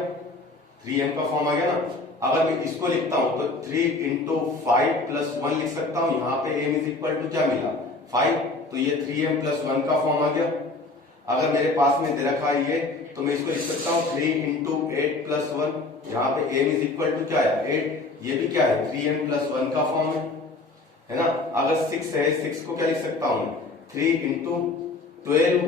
3m का फॉर्म आ गया ना। अगर मैं इसको लिखता हूं तो 3 × 5+1 लिख सकता हूं। यहाँ पे m = क्या मिला? 5, तो ये 3m+1 का फॉर्म आ गया। अगर मेरे पास में दे रखा है ये, तो मैं इसको लिख सकता हूं 3 × 8+1, यहाँ पे m = क्या है? 8, ये भी क्या है? 3m+1 का फॉर्म है ना। अगर 6 है, 6 को क्या लिख सकता हूं? 3 × 12,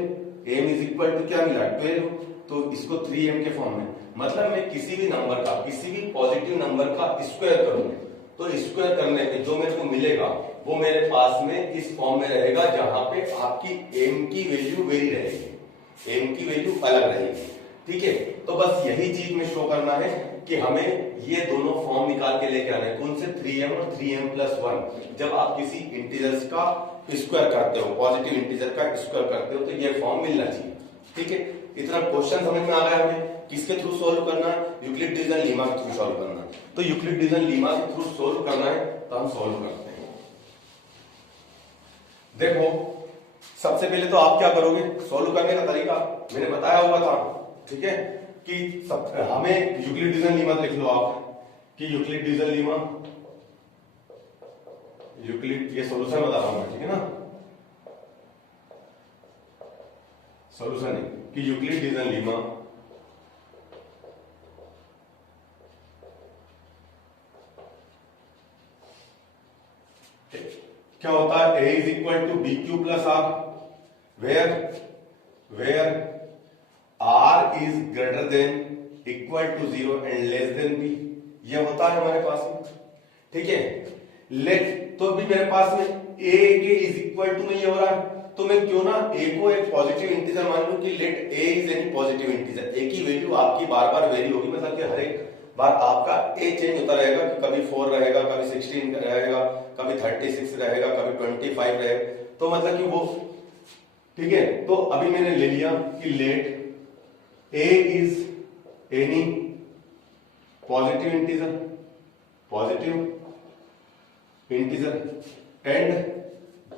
m = क्या मिला? 12, तो इसको 3m के फॉर्म में। मतलब मैं किसी भी नंबर का, किसी भी पॉजिटिव नंबर का स्क्वायर करूंगा तो स्क्वायर करने पे जो मेरे को मिलेगा वो मेरे पास में इस फॉर्म में रहेगा, जहां पे आपकी m की वैल्यू वेरी रहेगी, m की वैल्यू अलग रहेगी। ठीक है, तो बस यही चीज में शो करना है कि हमें ये दोनों फॉर्म निकाल के लेके आना है। कौन से? 3m और 3m+1। जब आप किसी इंटीजर्स का स्क्वायर करते हो, पॉजिटिव इंटीजर का स्क्वायर करते हो, तो ये फॉर्म मिलना चाहिए। ठीक है, इतना क्वेश्चन समझ में आ गया हमें किसके थ्रू सॉल्व करना है? यूक्लिड डिवीजन लीमा के थ्रू सॉल्व करना है। तो यूक्लिड डिवीजन लीमा के थ्रू सॉल्व करना है तो हम सॉल्व करते हैं। देखो, सबसे पहले तो आप क्या करोगे? सॉल्व करने का तरीका मैंने बताया हुआ था, ठीक है, कि हमें यूक्लिड डिवीजन लीमा लिख लो आप कि यूक्लिड डिवीजन लीमा, यूक्लिड, ये सॉल्यूशन बता रहा हूं मैं, ठीक है ना, सॉल्यूशन है कि यूक्लिड डिवीजन लीमा क्या होता है? a is equal to b q plus r, where r is greater than equal to 0 and less than b। ये होता है हमारे पास में, ठीक है। लेट, तो अभी मेरे पास में a के इज इक्वल टू नहीं हो रहा है, तो मैं क्यों ना a को एक पॉजिटिव इंटीजर मान लूं कि let a is any positive integer. a की वैल्यू आपकी बार बार वेरी होगी, मतलब कि हर एक बार आपका a चेंज होता रहेगा कि कभी 4 रहेगा, कभी 16 रहेगा, कभी 36 रहेगा, कभी 25 रहेगा, तो मतलब कि वो, ठीक है। तो अभी मैंने ले लिया कि let a is any positive integer and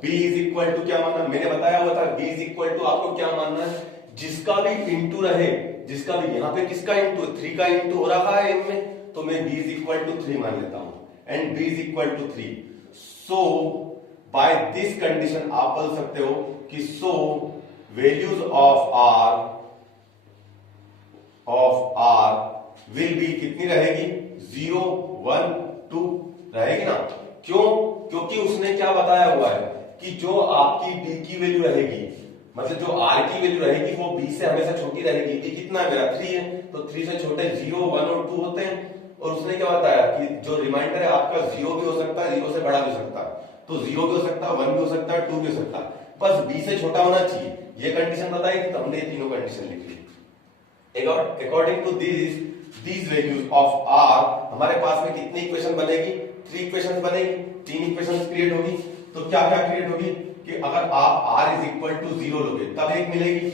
b is equal to क्या मानना? मैंने बताया हुआ था b इज इक्वल टू आपको क्या मानना है? जिसका भी इंटू रहे, जिसका भी, यहाँ पे किसका इंटू? 3 का इंटू हो रहा है m में, तो मैं b इज इक्वल टू 3 मान लेता हूं and b is equal to 3। So by this condition आप बोल सकते हो कि so values of r will be कितनी रहेगी? 0 1 2 रहेगी ना। क्यों? क्योंकि उसने क्या बताया हुआ है कि जो आपकी b की वैल्यू रहेगी, मतलब जो r की वैल्यू रहेगी वो b से हमेशा छोटी रहेगी। b कितना है मेरा? 3 है, तो 3 से छोटे 0 1 और 2 होते हैं। और उसने क्या बताया कि जो रिमाइंडर है आपका 0 भी हो सकता है, 0 से बड़ा भी हो सकता है, तो 0 भी हो सकता है, 1 भी हो सकता है, 2 भी हो सकता है, बस b से छोटा होना चाहिए। ये कंडीशन बताई थी, तो हमने तीनों कंडीशन लिख ली। According to these values of r, हमारे पास में कितनी इक्वेशन बनेगी? 3 इक्वेशन बनेगी, 3 इक्वेशन क्रिएट होगी। तो क्या क्या क्रिएट होगी कि अगर आप r इज इक्वल टू 0 लोगे तब एक मिलेगी,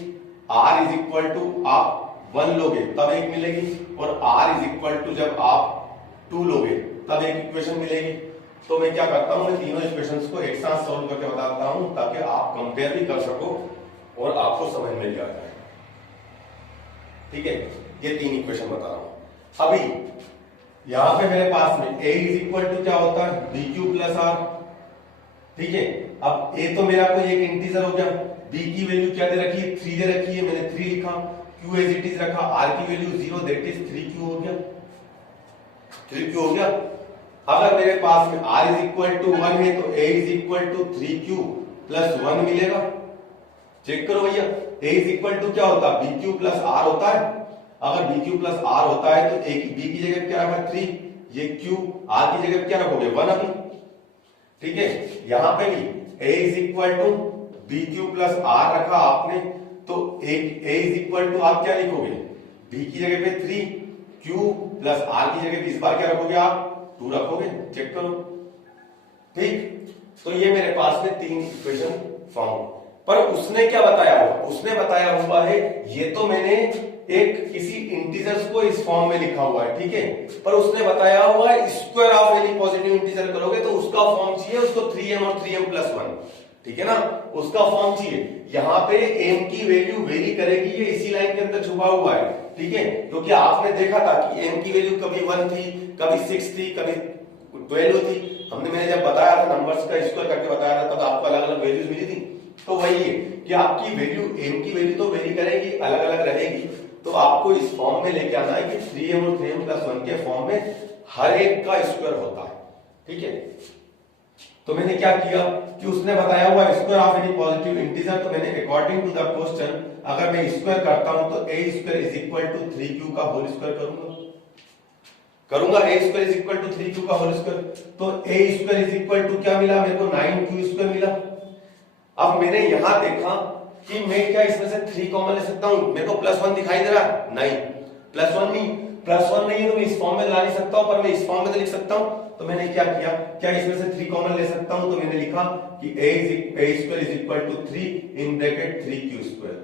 r इज इक्वल टू आप 1 लोगे तब एक मिलेगी, और r इज इक्वल टू जब आप 2 लोगे तब एक इक्वेशन मिलेगी। तो मैं क्या करता हूं, मैं तीनों इक्वेशंस को एक साथ सॉल्व करके बताता हूं ताकि आप कंपेयर भी कर सको और आपको समझ में भी आ जाए। ठीक है, ये 3 इक्वेशन बता रहा हूं। अभी यहां पे मेरे पास में a इज इक्वल टू क्या होता है? B q plus r. ठीक है, अब a तो मेरा कोई एक इंटीजर हो गया, b की वैल्यू क्या दे रखी है? 3 दे रखी है, मैंने 3 लिखा, q एज इट इज रखा, r की वैल्यू 0, दैट इज 3q हो गया, 3q हो गया। अगर मेरे पास में r इज इक्वल टू 1 है तो a is equal to 3q plus 1 मिलेगा। चेक करो भैया, a इज इक्वल टू क्या होता है? bq प्लस r होता है। अगर bq प्लस r होता है तो a की b की जगह क्या रखा? 3, ये q, r की जगह क्या रखोगे? 1 अभी। ठीक है, यहां पे भी a is equal to bq plus r रखा आपने, तो a इज इक्वल टू आप क्या लिखोगे? b की जगह पे 3, q प्लस r की जगह पे इस बार क्या रखोगे? आप 2 रखोगे। चेक करो, ठीक। तो ये मेरे पास में 3 इक्वेशन फॉर्म। पर उसने क्या बताया हुआ? उसने बताया हुआ है, ये तो मैंने एक किसी इंटीजर्स को इस फॉर्म में लिखा हुआ है, ठीक है, पर उसने बताया हुआ है square of any positive integer करोगे तो उसका फॉर्म चाहिए, उसको 3m और 3m+1, ठीक है ना, उसका फॉर्म चाहिए। यहाँ पे m की वैल्यू वेरी करेगी, ये इसी लाइन के अंदर छुपा हुआ है, ठीक है, क्योंकि आपने देखा था कि m की वैल्यू कभी 1 थी, कभी 6 थी, कभी 12 थी। मैंने जब बताया था नंबर्स का स्क्वायर करके बताया था, तब आपको अलग अलग वैल्यूज मिली थी। तो वही है कि आपकी वैल्यू m की वैल्यू तो वेरी करेगी, अलग अलग रहेगी, तो आपको इस फॉर्म में लेके आना है कि 3m और 3m+1 के फॉर्म में हर एक का स्क्वायर होता है। ठीक है, तो मैंने क्या किया कि उसने बताया हुआ square of any positive integer, तो मैंने अकॉर्डिंग टू द क्वेश्चन अगर मैं स्क्वायर करता हूं तो a square is equal to 3q का होल स्क्वायर करूंगा। करूंगा a square is equal to 3q का होल स्क्वायर, तो a square is equal to क्या मिला मेरे को 9q स्क्वायर मिला। अब मैंने यहां देखा कि मैं क्या इसमें से 3 कॉमन ले सकता हूं, मेरे को +1 दिखाई दे रहा है, नहीं +1 नहीं है तो मैं इस फॉर्म में ला नहीं सकता हूं, पर मैं इस फॉर्म में तो लिख सकता हूं। तो मैंने क्या किया, क्या इसमें से 3 कॉमन ले सकता हूं, तो मैंने लिखा कि a square is equal to 3 in bracket 3q square.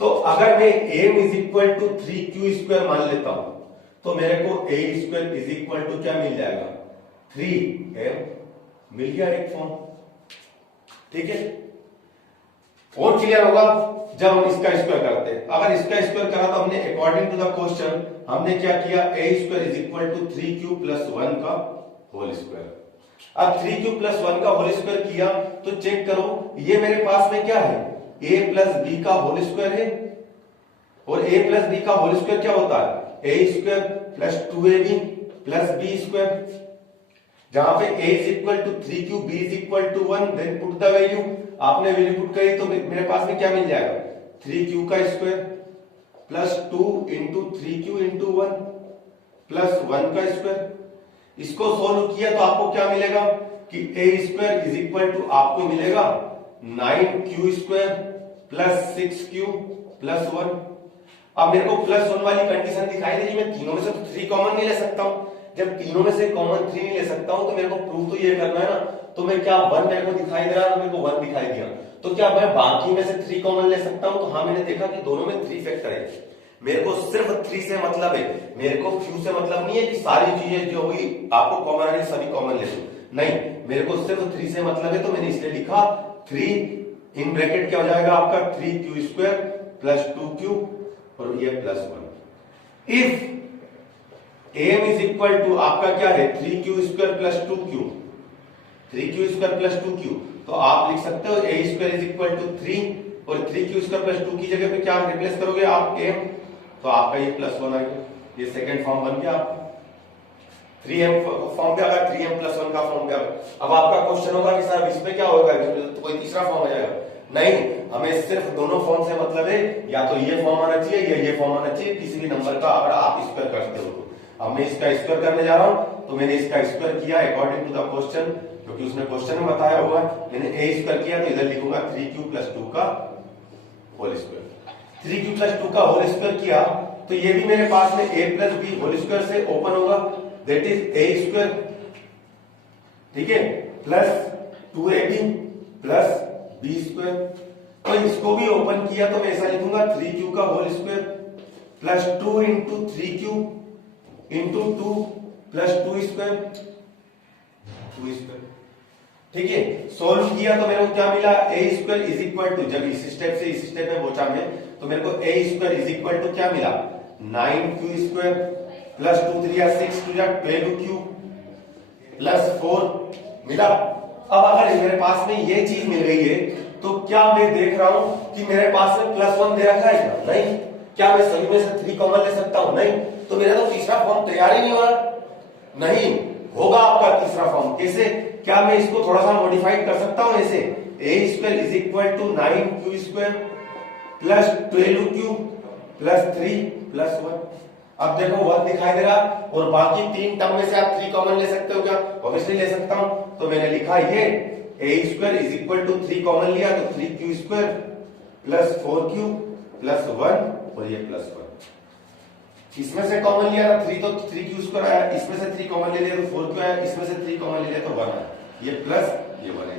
तो अगर मैं m is equal to 3q square मान लेता हूं तो मेरे को a square is equal to क्या मिल जाएगा, 3m मिल गया एक फॉर्म। ठीक है, और क्लियर होगा जब हम इसका स्क्वायर करते हैं। अगर इसका स्क्वायर करा तो हमने अकॉर्डिंग टू द क्वेश्चन हमने क्या किया, a square is equal to 3q plus 1 का होल स्क्वायर। अब 3q प्लस 1 का होल स्क्वायर किया तो चेक करो ये मेरे पास में क्या है, a प्लस b का होल स्क्वायर है, और a प्लस b का होल स्क्वायर क्या होता है, a square plus 2ab plus b square. जहां पे a is equal to 3q, b is equal to 1, then put the value. आपने वैल्यू पुट करी तो मेरे पास में क्या मिल जाएगा, 3q का square plus 2 into 3q into 1 plus 1 का स्क्वायर। इसको सोल्व किया तो आपको क्या मिलेगा कि a square is equal to आपको मिलेगा 9q square plus 6q plus 1। अब मेरे को +1 वाली कंडीशन दिखाई दे रही, मैं तीनों में से तो 3 कॉमन नहीं ले सकता हूं। जब तीनों में से कॉमन 3 नहीं ले सकता हूं तो मेरे को प्रूव तो ये करना है ना, तो मैं क्या 1 मेरे को दिखाई दे रहा है, मेरे को 1 दिखाई दिया, तो क्या मैं बाकी में से 3 कॉमन ले सकता हूं। तो हाँ मैंने देखा कि दोनों में 3 फैक्टर है, मेरे को सिर्फ 3 से मतलब है, मेरे को q से मतलब नहीं है कि सारी चीजें जो हुई आपको कॉमन आने सभी कॉमन ले लो, नहीं मेरे को सिर्फ 3 से मतलब है। तो मैंने इसलिए लिखा 3 इन ब्रैकेट क्या हो जाएगा आपका 3q स्क्वायर प्लस 2q और ये plus 1। If m is equal to आपका क्या है 3q square plus 2q, 3q square plus 2q, तो आप लिख सकते हो a square is equal to 3 और 3q स्क्वायर प्लस 2 की जगह पे क्या रिप्लेस करोगे आप m, तो आपका ये +1 आ गया, ये सेकंड फॉर्म बन गया आपका 3m फॉर्म पे। अगर 3m प्लस 1 का फॉर्म पे अब आपका क्वेश्चन होगा कि सर इसमें क्या होगा, तो कोई तीसरा फॉर्म आ जाएगा, नहीं हमें सिर्फ दोनों फॉर्म से मतलब है, या तो ये फॉर्म आना चाहिए या ये फॉर्म आना चाहिए किसी भी नंबर का, अगर आप स्क्वायर करते हो तो। अब मैं इसका स्क्वायर करने जा रहा हूं तो मैंने इसका स्क्वायर किया अकॉर्डिंग टू द क्वेश्चन, क्योंकि उसने क्वेश्चन में बताया हुआ है। मैंने a स्क्वायर किया तो इधर लिखूंगा 3q प्लस 2 का होल स्क्वायर। 3q प्लस 2 का होल स्क्वायर किया तो ये भी मेरे पास में a plus b whole square से ओपन होगा, दैट इज a स्क्वायर, ठीक है, plus 2ab plus b square. तो इसको भी ओपन किया तो मैं ऐसा लिखूंगा 3q का whole square plus 2 into 3q into 2 plus 2 square, 2 square. ठीक है, सोल्व किया तो मेरे को क्या मिला, a square is equal to, जब इस स्टेप से इस स्टेप में पहुंचा मैं तो मेरे को a square is equal to क्या मिला 9q square plus 2 3 6 2 12q plus 4 मिला। अब अगर मेरे पास में ये चीज मिल गई है तो क्या मैं देख रहा हूं कि मेरे पास में +1 दे रखा है क्या, नहीं। क्या मैं सभी में से 3 कॉमन ले सकता हूं, नहीं। तो मेरा तो तीसरा फॉर्म तैयार ही नहीं हो रहा, नहीं होगा आपका तीसरा फॉर्म। कैसे, क्या मैं इसको थोड़ा सा मॉडिफाइड कर सकता हूं ऐसे, a square is equal to 9q square plus 12q plus 3 plus 1। अब देखो 1 दिखाई दे रहा और बाकी 3 टर्म में से आप 3 कॉमन ले सकते हो क्या, ऑब्वियसली ले सकता हूं। तो मैंने लिखा ये a square is equal to 3 common लिया तो 3q square plus 4q plus 1 और ये प्लस 1। इसमें से कॉमन लिया था 3 तो 3q स्क्वायर आया, इसमें से 3 कॉमन ले लिया तो 4q आया, इसमें से 3 कॉमन ले लिया तो 1 आया, ये प्लस ये 1 है।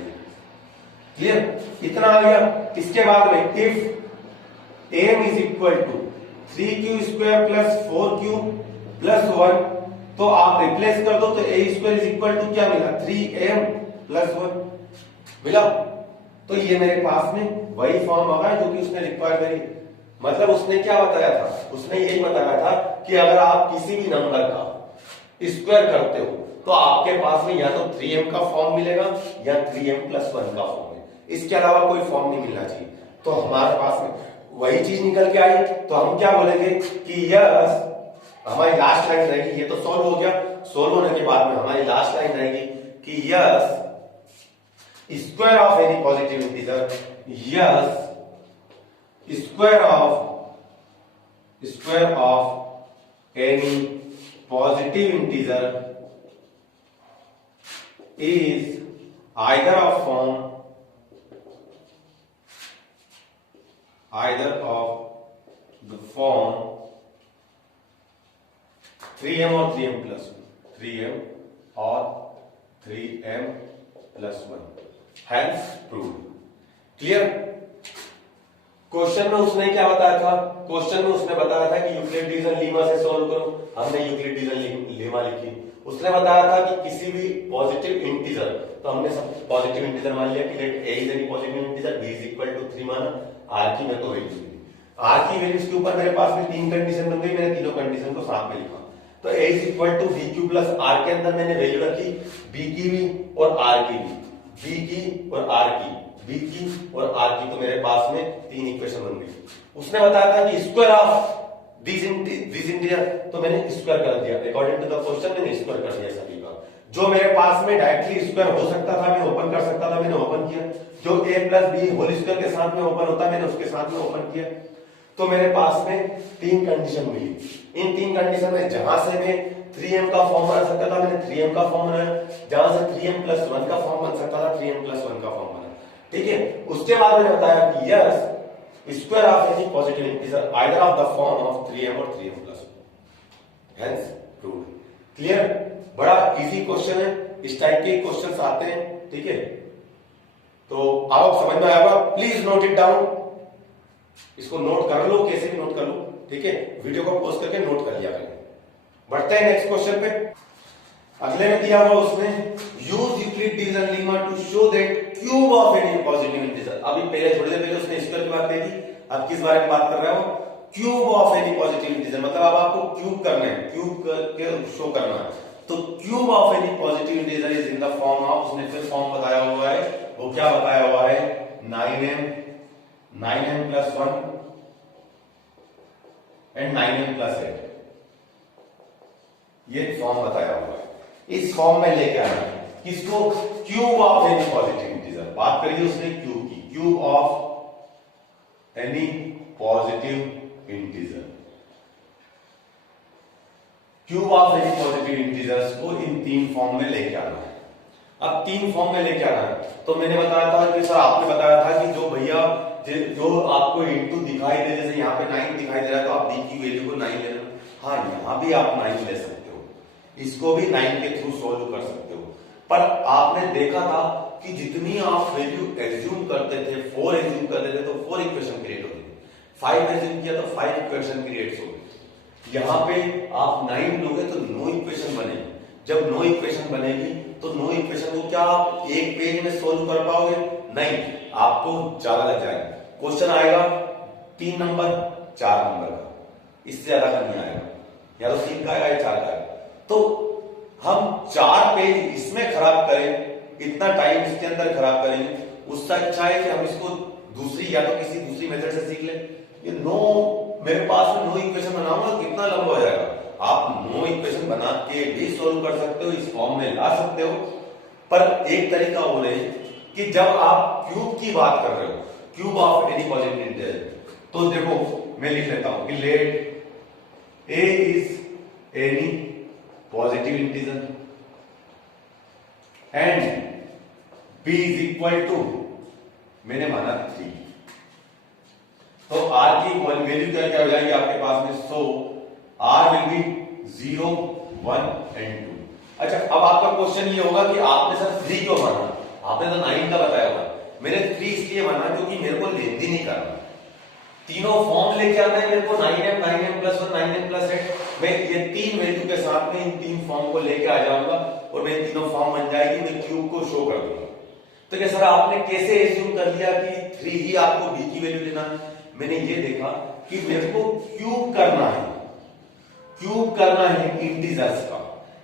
क्लियर, इतना आ गया। इसके बाद में if m is equal to 3q square plus 4q plus 1, तो आप रिप्लेस कर दो तो a square is equal to क्या मिला 3m प्लस 1 मिला। तो ये मेरे पास में वही फॉर्म आ गया जो कि उसने रिक्वायर करी। मतलब उसने क्या बताया था, उसने यही बताया था कि अगर आप किसी भी नंबर का स्क्वायर करते हो तो आपके पास में या तो 3m का फॉर्म मिलेगा या 3m प्लस 1 का फॉर्म है, इसके अलावा कोई फॉर्म नहीं मिलना चाहिए। तो हमारे पास में वही चीज निकल के आई, तो हम क्या बोलेंगे कि यस, हमारी लास्ट लाइन रहेगी, ये तो सॉल्व हो गया। सॉल्व होने के बाद में हमारी लास्ट लाइन रहेगी कि yes square of any positive integer, yes square of any positive integer is either of the form 3m or 3m plus 1, 3m or 3m plus 1, hence proved. Clear? Question में उसने क्या बताया था? Question में उसने बताया था कि यूक्लिड डिवीजन लीमा से सॉल्व करो, हमने यूक्लिड डिवीजन लीमा लिखी। उसने बताया था कि किसी भी पॉजिटिव इंटीजर, तो हमने सब पॉजिटिव इंटीजर मान लिया कि let a is any positive integer, b is equal to 3 माना, r की मेरे को वैल्यू दी। r की वैल्यूज के ऊपर मेरे पास में तीन कंडीशन बन गई, मैंने तीनों कंडीशन को साथ में लिखा। तो a is equal to b q plus r के अंदर मैंने वैल्यू रखी b की भी और r की भी, b की और r की, b की और r की, तो मेरे पास में तीन इक्वेशन बन गई। उसने बताया था कि स्क्वायर ऑफ दिस इंटीजर, तो मैंने स्क्वायर कर दिया अकॉर्डिंग टू द क्वेश्चन, मैंने स्क्वायर कर दिया सभी का। जो मेरे पास में डायरेक्टली स्क्वायर हो सकता था, मैं ओपन कर सकता था, मैंने ओपन किया। जो a plus b whole square के साथ में ओपन होता, मैंने उसके साथ में ओपन किया। तो मेरे पास में तीन कंडीशन मिली। इन तीन कंडीशन में जहां से मैं 3m का फॉर्म बना सकता था, मैंने 3m का फॉर्म बनाया। जहां से 3m प्लस 1 का फॉर्म बन सकता था, 3m प्लस 1 का फॉर्म बना। ठीक है, उसके बाद मैंने बताया कि yes square of any positive integer either of the form of 3m और 3m plus 1, hence proved. Clear? बड़ा इजी क्वेश्चन है, इस टाइप के क्वेश्चंस आते हैं। ठीक है, तो आप समझ में आएगा, प्लीज नोट इट डाउन, इसको नोट कर लो, कैसे भी नोट कर लो। ठीक है, वीडियो को पॉज करके नोट कर लिया करें। बढ़ते हैं नेक्स्ट क्वेश्चन पे। अगले में दिया हुआ उसने use Euclid division lemma to show that cube of any positive integer. अभी पहले थोड़ी देर पहले उसने स्क्वायर की बात कही थी, अब किस बारे में बात कर रहा है? Cube of any positive integer, मतलब अब आपको क्यूब करना है, क्यूब करके शो करना है। तो cube of any positive integer is in the form of, उसने फिर फॉर्म बताया हुआ है, वो क्या बताया हुआ है? 9m plus 1 and 9m plus 8, ये फॉर्म बताया हुआ है। इस फॉर्म में लेके आना किसको? Cube of any positive integer. बात करिए उसने क्यूब की, cube of any positive integer, cube of any positive integers को इन तीन फॉर्म में लेके आना है। अब तीन फॉर्म में लेके आना है, तो मैंने बताया था कि सर आपने बताया था कि जो भैया जो आपको इनटू दिखाई दे, जैसे यहाँ पे 9 दिखाई दे रहा है, तो आप b की वैल्यू को 9 ले लो। हाँ, यहाँ भी आप 9 ले सकते हो, इसको भी 9 के थ्रू सोल्व कर सकते हो। पर आपने देखा था कि जितनी आप वैल्यू एज्यूम करते थे, 4 एज्यूम करते थे, तो 4 इक्वेशन क्रिएट होती थी। 5 एज्यूम किया तो 5 इक्वेशन क्रिएट हो गई। यहाँ पे आप 9 लोगे तो 9 इक्वेशन बनेगी। जब 9 इक्वेशन बनेगी तो 9 इक्वेशन को क्या आप एक पेज में सोल्व कर पाओगे? नहीं, आपको ज्यादा लग जाएगा। क्वेश्चन आएगा 3 नंबर 4 नंबर का, इससे ज्यादा का नहीं आएगा, या तो 3 का आएगा या 4 का आएगा। तो हम 4 पेज इसमें खराब करें, इतना टाइम इसके अंदर खराब करेंगे, उससे अच्छा है कि हम इसको दूसरी या तो किसी दूसरी मेथड से सीख लें। ये 9 मेरे पास में 9 इक्वेशन बनाऊंगा, कितना लंबा हो जाएगा। आप 9 इक्वेशन बना के भी सोल्व कर सकते हो, इस फॉर्म में ला सकते हो। पर एक तरीका बोले कि जब आप क्यूब की बात कर रहे हो, cube of any positive integer, तो देखो मैं लिख लेता हूं कि let a is any positive integer and b is equal to, मैंने माना 3, तो r की वैल्यू क्या हो जाएगी आपके पास में? सो r विल बी 0, 1 एंड 2। अच्छा, अब आपका क्वेश्चन ये होगा कि आपने सर 3 क्यों माना? आपने तो 9 का बताया हुआ, मैंने 3 इसलिए माना क्योंकि मेरे को लेंदी नहीं करना, तीनों फॉर्म लेके आना है मेरे को, 9m, 9m plus 1, 9m plus 8। मैं ये तीन वैल्यू के साथ में इन तीन फॉर्म को लेके आ जाऊंगा और मैं तीनों फॉर्म बन जाएगी, मैं क्यूब को शो कर दूंगा। तो क्या सर आपने कैसे एज्यूम कर लिया कि 3 ही आपको b की वैल्यू लेना है? मैंने ये देखा कि मेरे को क्यूब करना है, क्यूब करना है इंटीजर्स का,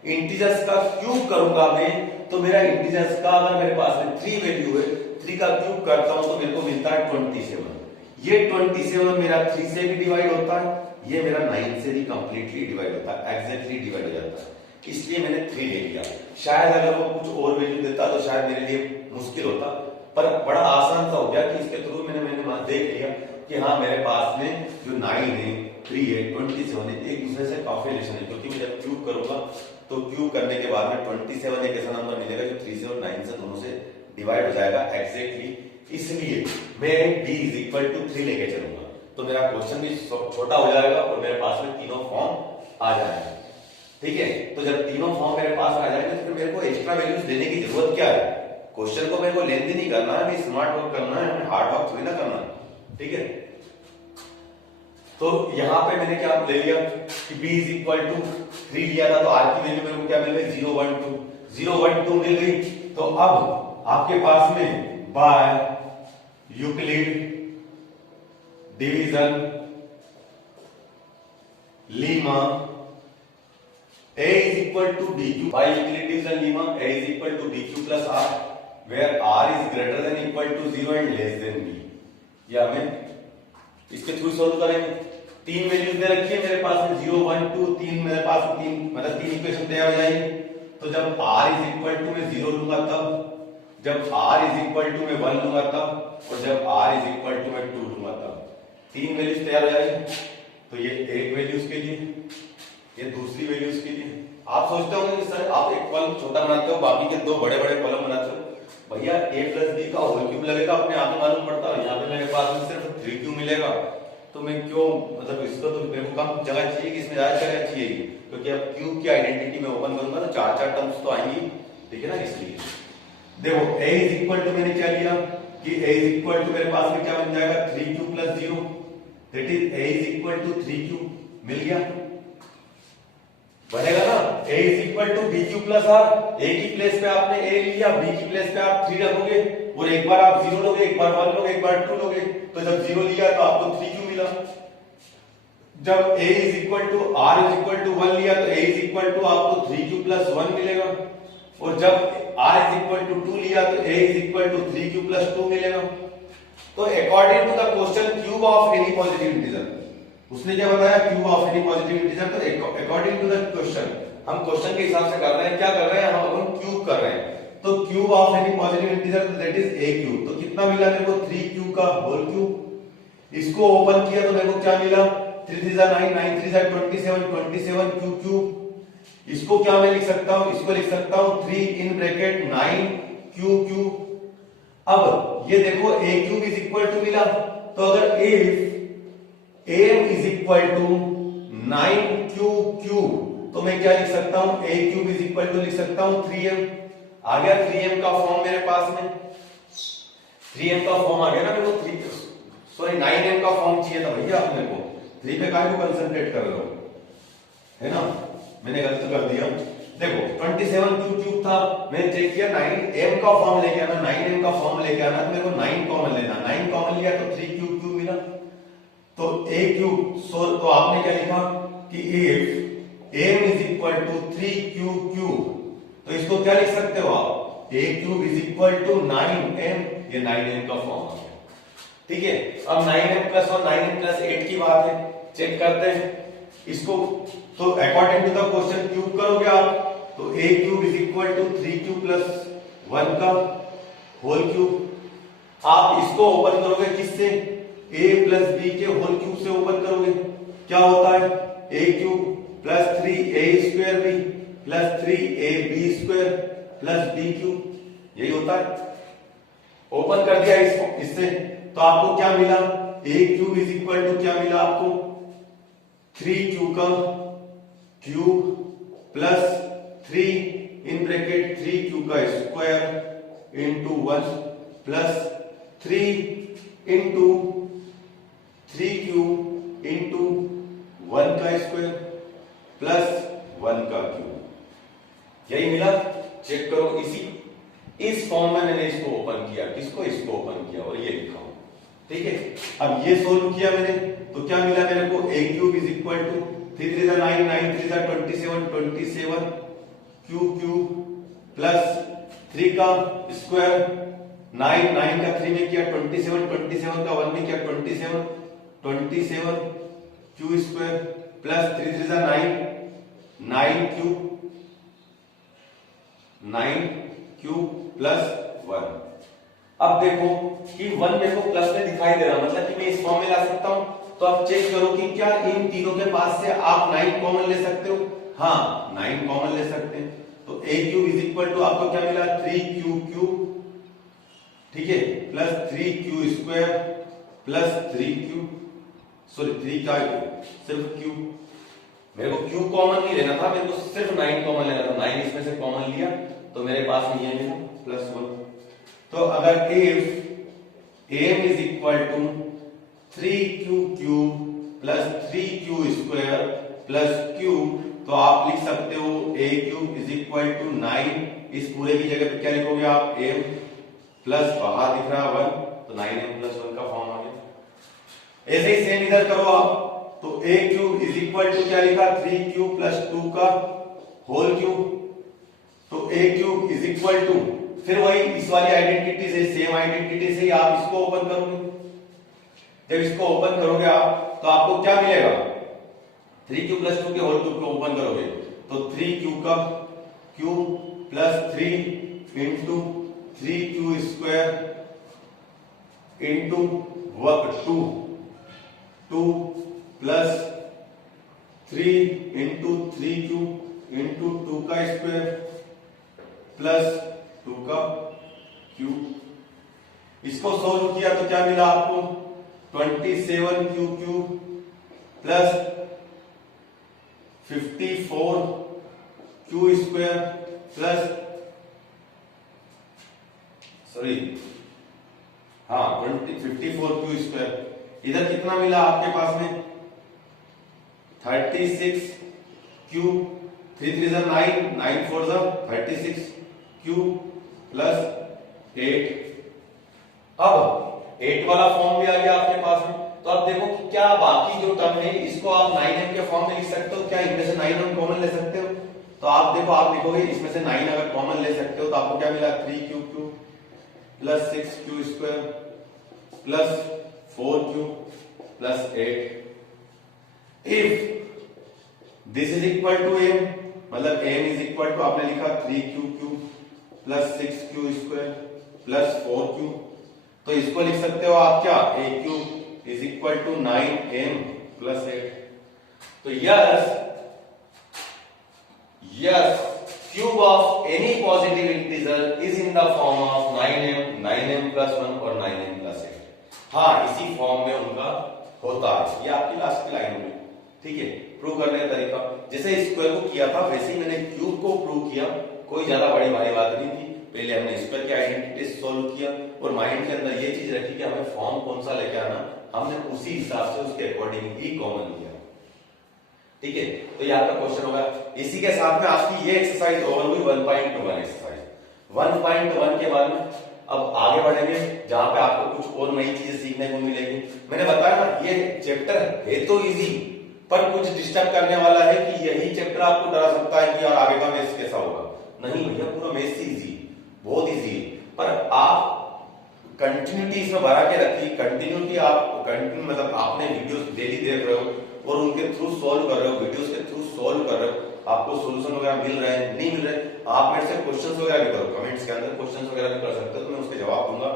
इंटीजर्स का क्यूब करूंगा मैं, तो मेरा इंटीजर्स का अगर मेरे पास में 3 वैल्यू है, 3 का क्यूब करता हूं तो मेरे को मिलता है 27। ये 27 मेरा 3 से भी डिवाइड होता है, ये मेरा 9 से भी कंप्लीटली डिवाइड होता है, एग्जैक्टली डिवाइड हो जाता है, इसलिए मैंने 3 ले लिया। शायद अगर वो कुछ और वैल्यू देता तो शायद मेरे लिए मुश्किल होता, पर बड़ा आसान सा हो गया कि इसके थ्रू मैंने देख लिया कि हाँ मेरे पास में जो 9 है 3 है, 27 है, एक दूसरे से काफी रिलेशन है, क्योंकि मैं जब क्यूब करूंगा तो क्यूब करने के बाद में 27 एक ऐसा नंबर मिलेगा जो 3 से और 9 से दोनों से डिवाइड हो जाएगा एग्जैक्टली। इसलिए मैं b इज इक्वल टू 3 लेके चलूंगा, तो मेरा क्वेश्चन भी छोटा हो जाएगा और मेरे पास में तीनों फॉर्म आ जाएगा। ठीक है, तो जब तीनों फॉर्म मेरे पास आ जाएंगे तो फिर मेरे को एक्स्ट्रा वैल्यूज देने की जरूरत क्या है? क्वेश्चन को मेरे को लेंदी नहीं करना है, हमें स्मार्ट वर्क करना है, हमें हार्ड वर्क थोड़ी ना करना है। ठीक है, तो यहां पे मैंने क्या ले लिया कि b इज इक्वल टू 3 लिया था, तो r की वैल्यू मेरे को क्या मिल गई? 0 1 2 0 1 2 मिल गई। तो अब आपके पास में by Euclid division lemma a is equal to dq by Euclid division lemma a is equal to dq plus r where r is greater than equal to 0 and less than b। या हमें इसके through solve करेंगे। तीन values दे रखी है मेरे पास में 0 1 2 3, मेरे पास तीन मतलब तीन इक्वेशन तैयार हो जाएगी। तो जब r is equal to मैं 0 लूंगा तब, जब r is equal to मैं 1 लूंगा तब, और जब r is equal to मैं 2 लूंगा तब तीन वैल्यूज तैयार हो जाएगी। तो ये एक वैल्यूज के लिए, ये दूसरी वैल्यूज के लिए। आप सोचते होंगे कि सर आप एक कॉलम छोटा बनाते हो, बाकी के दो बड़े बड़े कॉलम बनाते हो। भैया a प्लस बी का होल क्यूब लगेगा, अपने आप में मालूम पड़ता है। यहाँ पे मेरे पास में सिर्फ 3 क्यूब मिलेगा, तो मैं क्यों मतलब इसको तो मेरे को कम जगह चाहिए कि इसमें ज्यादा जगह चाहिए, क्योंकि अब क्यूब की आइडेंटिटी में ओपन करूंगा तो चार चार टर्म्स तो आएंगी। ठीक है ना, इसलिए देखो a इज इक्वल टू मैंने क्या लिया कि a इज इक्वल टू मेरे पास में क्या बन जाएगा 3 cube plus 0, that is a is equal to 3 cube मिल गया, बनेगा ना। a is equal to b q plus r, a की प्लेस पे आपने a लिया, b की प्लेस पे आप 3 रखोगे, और एक बार आप 0 लोगे, एक बार 1 लोगे, एक बार 2 लोगे, तो जब 0 लिया तो आपको 3 क्यू मिला। जब a is equal to r is equal to 1 लिया तो a इज इक्वल टू आपको 3 क्यू प्लस 1 मिलेगा, और जब r इज इक्वल टू 2 लिया तो a is equal to 3 q plus 2 मिलेगा। तो according to the question cube of any positive integer, उसने क्या बताया cube of any positive integer, तो अकॉर्डिंग टू द क्वेश्चन हम क्वेश्चन के हिसाब से कर रहे हैं, क्या कर रहे हैं हम क्यूब कर रहे हैं। तो cube of any positive integer that is a cube, तो कितना मिला मेरे को 3 क्यूब का होल क्यूब। इसको ओपन किया तो मेरे को क्या मिला 3 3 9 9 3 27 27 क्यूब क्यूब। इसको क्या मैं लिख सकता हूं, इसको लिख सकता हूं 3 इन ब्रैकेट 9 क्यूब क्यूब। अब ये देखो a cube is equal to मिला, तो अगर if m is equal to 9 cube cube, तो मैं क्या लिख सकता हूं a cube is equal to लिख सकता हूं 3m। आ गया 3m का फॉर्म मेरे पास में, 3m का फॉर्म आ गया ना मेरे को, सॉरी 9m का फॉर्म चाहिए था भैया अपने को, 3 पे काहे को कंसंट्रेट कर रहे हो, है ना, मैंने गलत कर दिया। देखो 27 क्यूब क्यूब था, मैंने चेक किया 9m का फॉर्म लेके आना, 9m का फॉर्म लेके आना, तो मेरे को 9 कॉमन लेना, 9 कॉमन लिया तो 3 क्यूब क्यूब मिला, तो a क्यूब। सो तो आपने क्या लिखा कि if m is equal to 3 cube cube, तो इसको क्या लिख सकते हो आप a cube is equal to 9m, ये 9m का फॉर्म आ गया। ठीक है, अब 9m प्लस 1 9m प्लस 8 की बात है, चेक करते हैं इसको। तो according to the question cube करोगे आप, तो a cube is equal to 3 cube plus 1 का होल क्यूब। आप इसको ओपन करोगे किससे, a प्लस b के होल क्यूब से ओपन करोगे, क्या होता है a cube plus 3a square b plus 3ab square plus b cube, यही होता है। ओपन कर दिया इससे, तो आपको क्या मिला a cube is equal to क्या मिला आपको 3q का cube plus 3 in bracket 3q का square into 1 plus 3 into 3q into 1 का स्क्वायर प्लस 1 का क्यूब, यही मिला। चेक करो, इस फॉर्म में मैंने इसको ओपन किया, किसको, इसको ओपन किया और ये लिखा हूं। ठीक है, अब ये सोल्व किया मैंने, तो क्या मिला मेरे को a cube is equal to 3 3 9 9 3 27 27 cube cube plus 3 का स्क्वायर, 9 9 का 3 में किया 27 27 का 1 में किया 27 27 Q square plus 3 3 9 9 cube 9 cube plus 1। अब देखो कि 1 मेरे को प्लस में दिखाई दे रहा, मतलब कि मैं इस फॉर्म में ला सकता हूं। तो आप चेक करो कि क्या इन तीनों के पास से आप 9 कॉमन ले सकते हो। हाँ, 9 कॉमन ले सकते हैं। तो a cube is equal to आपको क्या मिला 3q क्यूब, ठीक है, plus 3q square plus 3q, sorry 3 का सिर्फ q, मेरे को q कॉमन नहीं लेना था, मेरे को सिर्फ 9 कॉमन लेना था। 9 इसमें से कॉमन लिया तो मेरे पास में ये मिला प्लस 1। तो अगर if m is equal to 3q cube plus 3q square plus q, तो आप लिख सकते हो a cube is equal to 9, इस पूरे की जगह पे क्या लिखोगे आप m प्लस बाहर दिख रहा है 1, तो 9m प्लस 1 का फॉर्म आ गया। ऐसे ही सेम इधर करो आप, तो a cube is equal to क्या लिखा 3q प्लस 2 का होल क्यूब, तो a cube is equal to, फिर वही इस वाली आइडेंटिटी से, सेम आइडेंटिटी से ही आप इसको ओपन करोगे। जब इसको ओपन करोगे आप तो आपको क्या मिलेगा 3q प्लस 2 के होल क्यूब को ओपन करोगे तो 3q का cube plus 3 into 3q square into 2 plus 3 into 3q into 2 का स्क्वायर प्लस 2 का क्यूब। इसको सोल्व किया तो क्या मिला आपको 27q cube plus 54q square plus, sorry हाँ 54q स्क्वायर। इधर कितना मिला आपके पास में 36 क्यूब, 3 3 जा 9, 9 4 जा 36 क्यूब प्लस 8। अब 8 वाला फॉर्म भी आ गया आपके पास में। तो अब देखो कि क्या बाकी जो टर्म है इसको आप 9m के फॉर्म में लिख सकते हो, क्या इनमें से 9m कॉमन ले सकते हो। तो आप देखो, आप लिखोगे इसमें से 9 अगर कॉमन ले सकते हो तो आपको क्या मिला 3q cube plus 6q square plus 4q plus 8। If this is equal to m, मतलब m इज इक्वल टू आपने लिखा 3q cube plus 6q square plus 4q, तो इसको लिख सकते हो आप क्या a cube is equal to 9m plus 8। तो yes cube of any positive integer is in the form of 9m plus 1 और 9m प्लस 8। हाँ, इसी फॉर्म में उनका होता है। ये आपकी लास्ट की लाइन होगी, ठीक है। प्रूव करने का तरीका जैसे स्क्वायर को किया था वैसे ही मैंने क्यूब को प्रूव किया, कोई ज्यादा बड़ी भारी बात नहीं थी। पहले हमने स्क्वायर की आइडेंटिटी सोल्व किया और माइंड के अंदर ये चीज रखी कि हमें फॉर्म कौन सा लेके आना, हमने उसी हिसाब से उसके अकॉर्डिंग ही कॉमन लिया, ठीक है। तो ये आपका क्वेश्चन होगा। इसी के साथ में आज की ये एक्सरसाइज ओवर हुई 1.1 एक्सरसाइज। 1.1 के बाद में अब आगे बढ़ेंगे जहां पे आपको कुछ और नई चीजें सीखने को मिलेगी। मैंने बताया ना ये चैप्टर है तो इजी, पर कुछ डिस्टर्ब करने वाला है कि यही चैप्टर आपको डरा सकता है कि यार आगे का मैथ्स कैसा होगा। नहीं भैया, पूरा मैथ्स इजी, बहुत इजी है, पर आप कंटिन्यूटी इसमें भरा के रखिए। कंटिन्यूटी आप कंटिन्यू मतलब आपने वीडियोस डेली देख रहे हो और उनके थ्रू सॉल्व कर रहे हो, वीडियोस के थ्रू सॉल्व कर रहे हो, आपको सॉल्यूशन वगैरह मिल रहे हैं नहीं मिल रहे, आप मेरे से क्वेश्चंस वगैरह भी करो, कमेंट्स के अंदर क्वेश्चंस वगैरह भी कर सकते हो, तो मैं उसके जवाब दूंगा।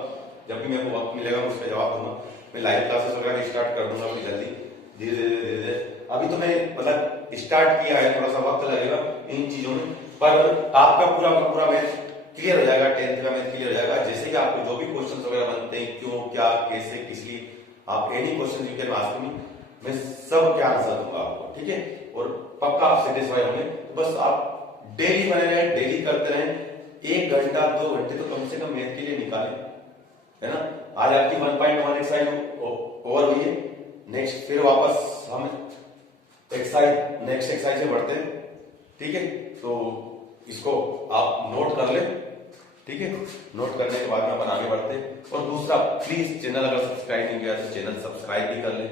जब भी मेरे को वक्त मिलेगा मैं उसके जवाब दूंगा। मैं लाइव क्लासेस वगैरह भी स्टार्ट कर दूंगा अभी जल्दी, धीरे धीरे। अभी तो मैं मतलब स्टार्ट किया है, थोड़ा सा वक्त लगेगा इन चीजों में, पर आपका पूरा मैथ क्लियर हो जाएगा, 10th का मैथ क्लियर हो जाएगा। जैसे कि आपको जो भी क्वेश्चंस वगैरह बनते हैं, क्यों, क्या, कैसे, किस लिए, आप any question you can ask me, मैं सब क्या आंसर दूंगा आपको, ठीक है। और पक्का आप सेटिस्फाई होंगे। बस आप डेली बने रहें, डेली करते रहें, 1 घंटा 2 घंटे तो कम से कम मैथ के लिए निकालें, है ना। आज आपकी 1.1 एक्सरसाइज ओवर हुई है। नेक्स्ट फिर वापस हम नेक्स्ट एक्सरसाइज से बढ़ते हैं, ठीक है। तो इसको आप नोट कर ले, ठीक है। नोट करने के बाद में अपन आगे बढ़ते हैं। और दूसरा, प्लीज चैनल अगर सब्सक्राइब नहीं किया तो चैनल सब्सक्राइब भी कर ले।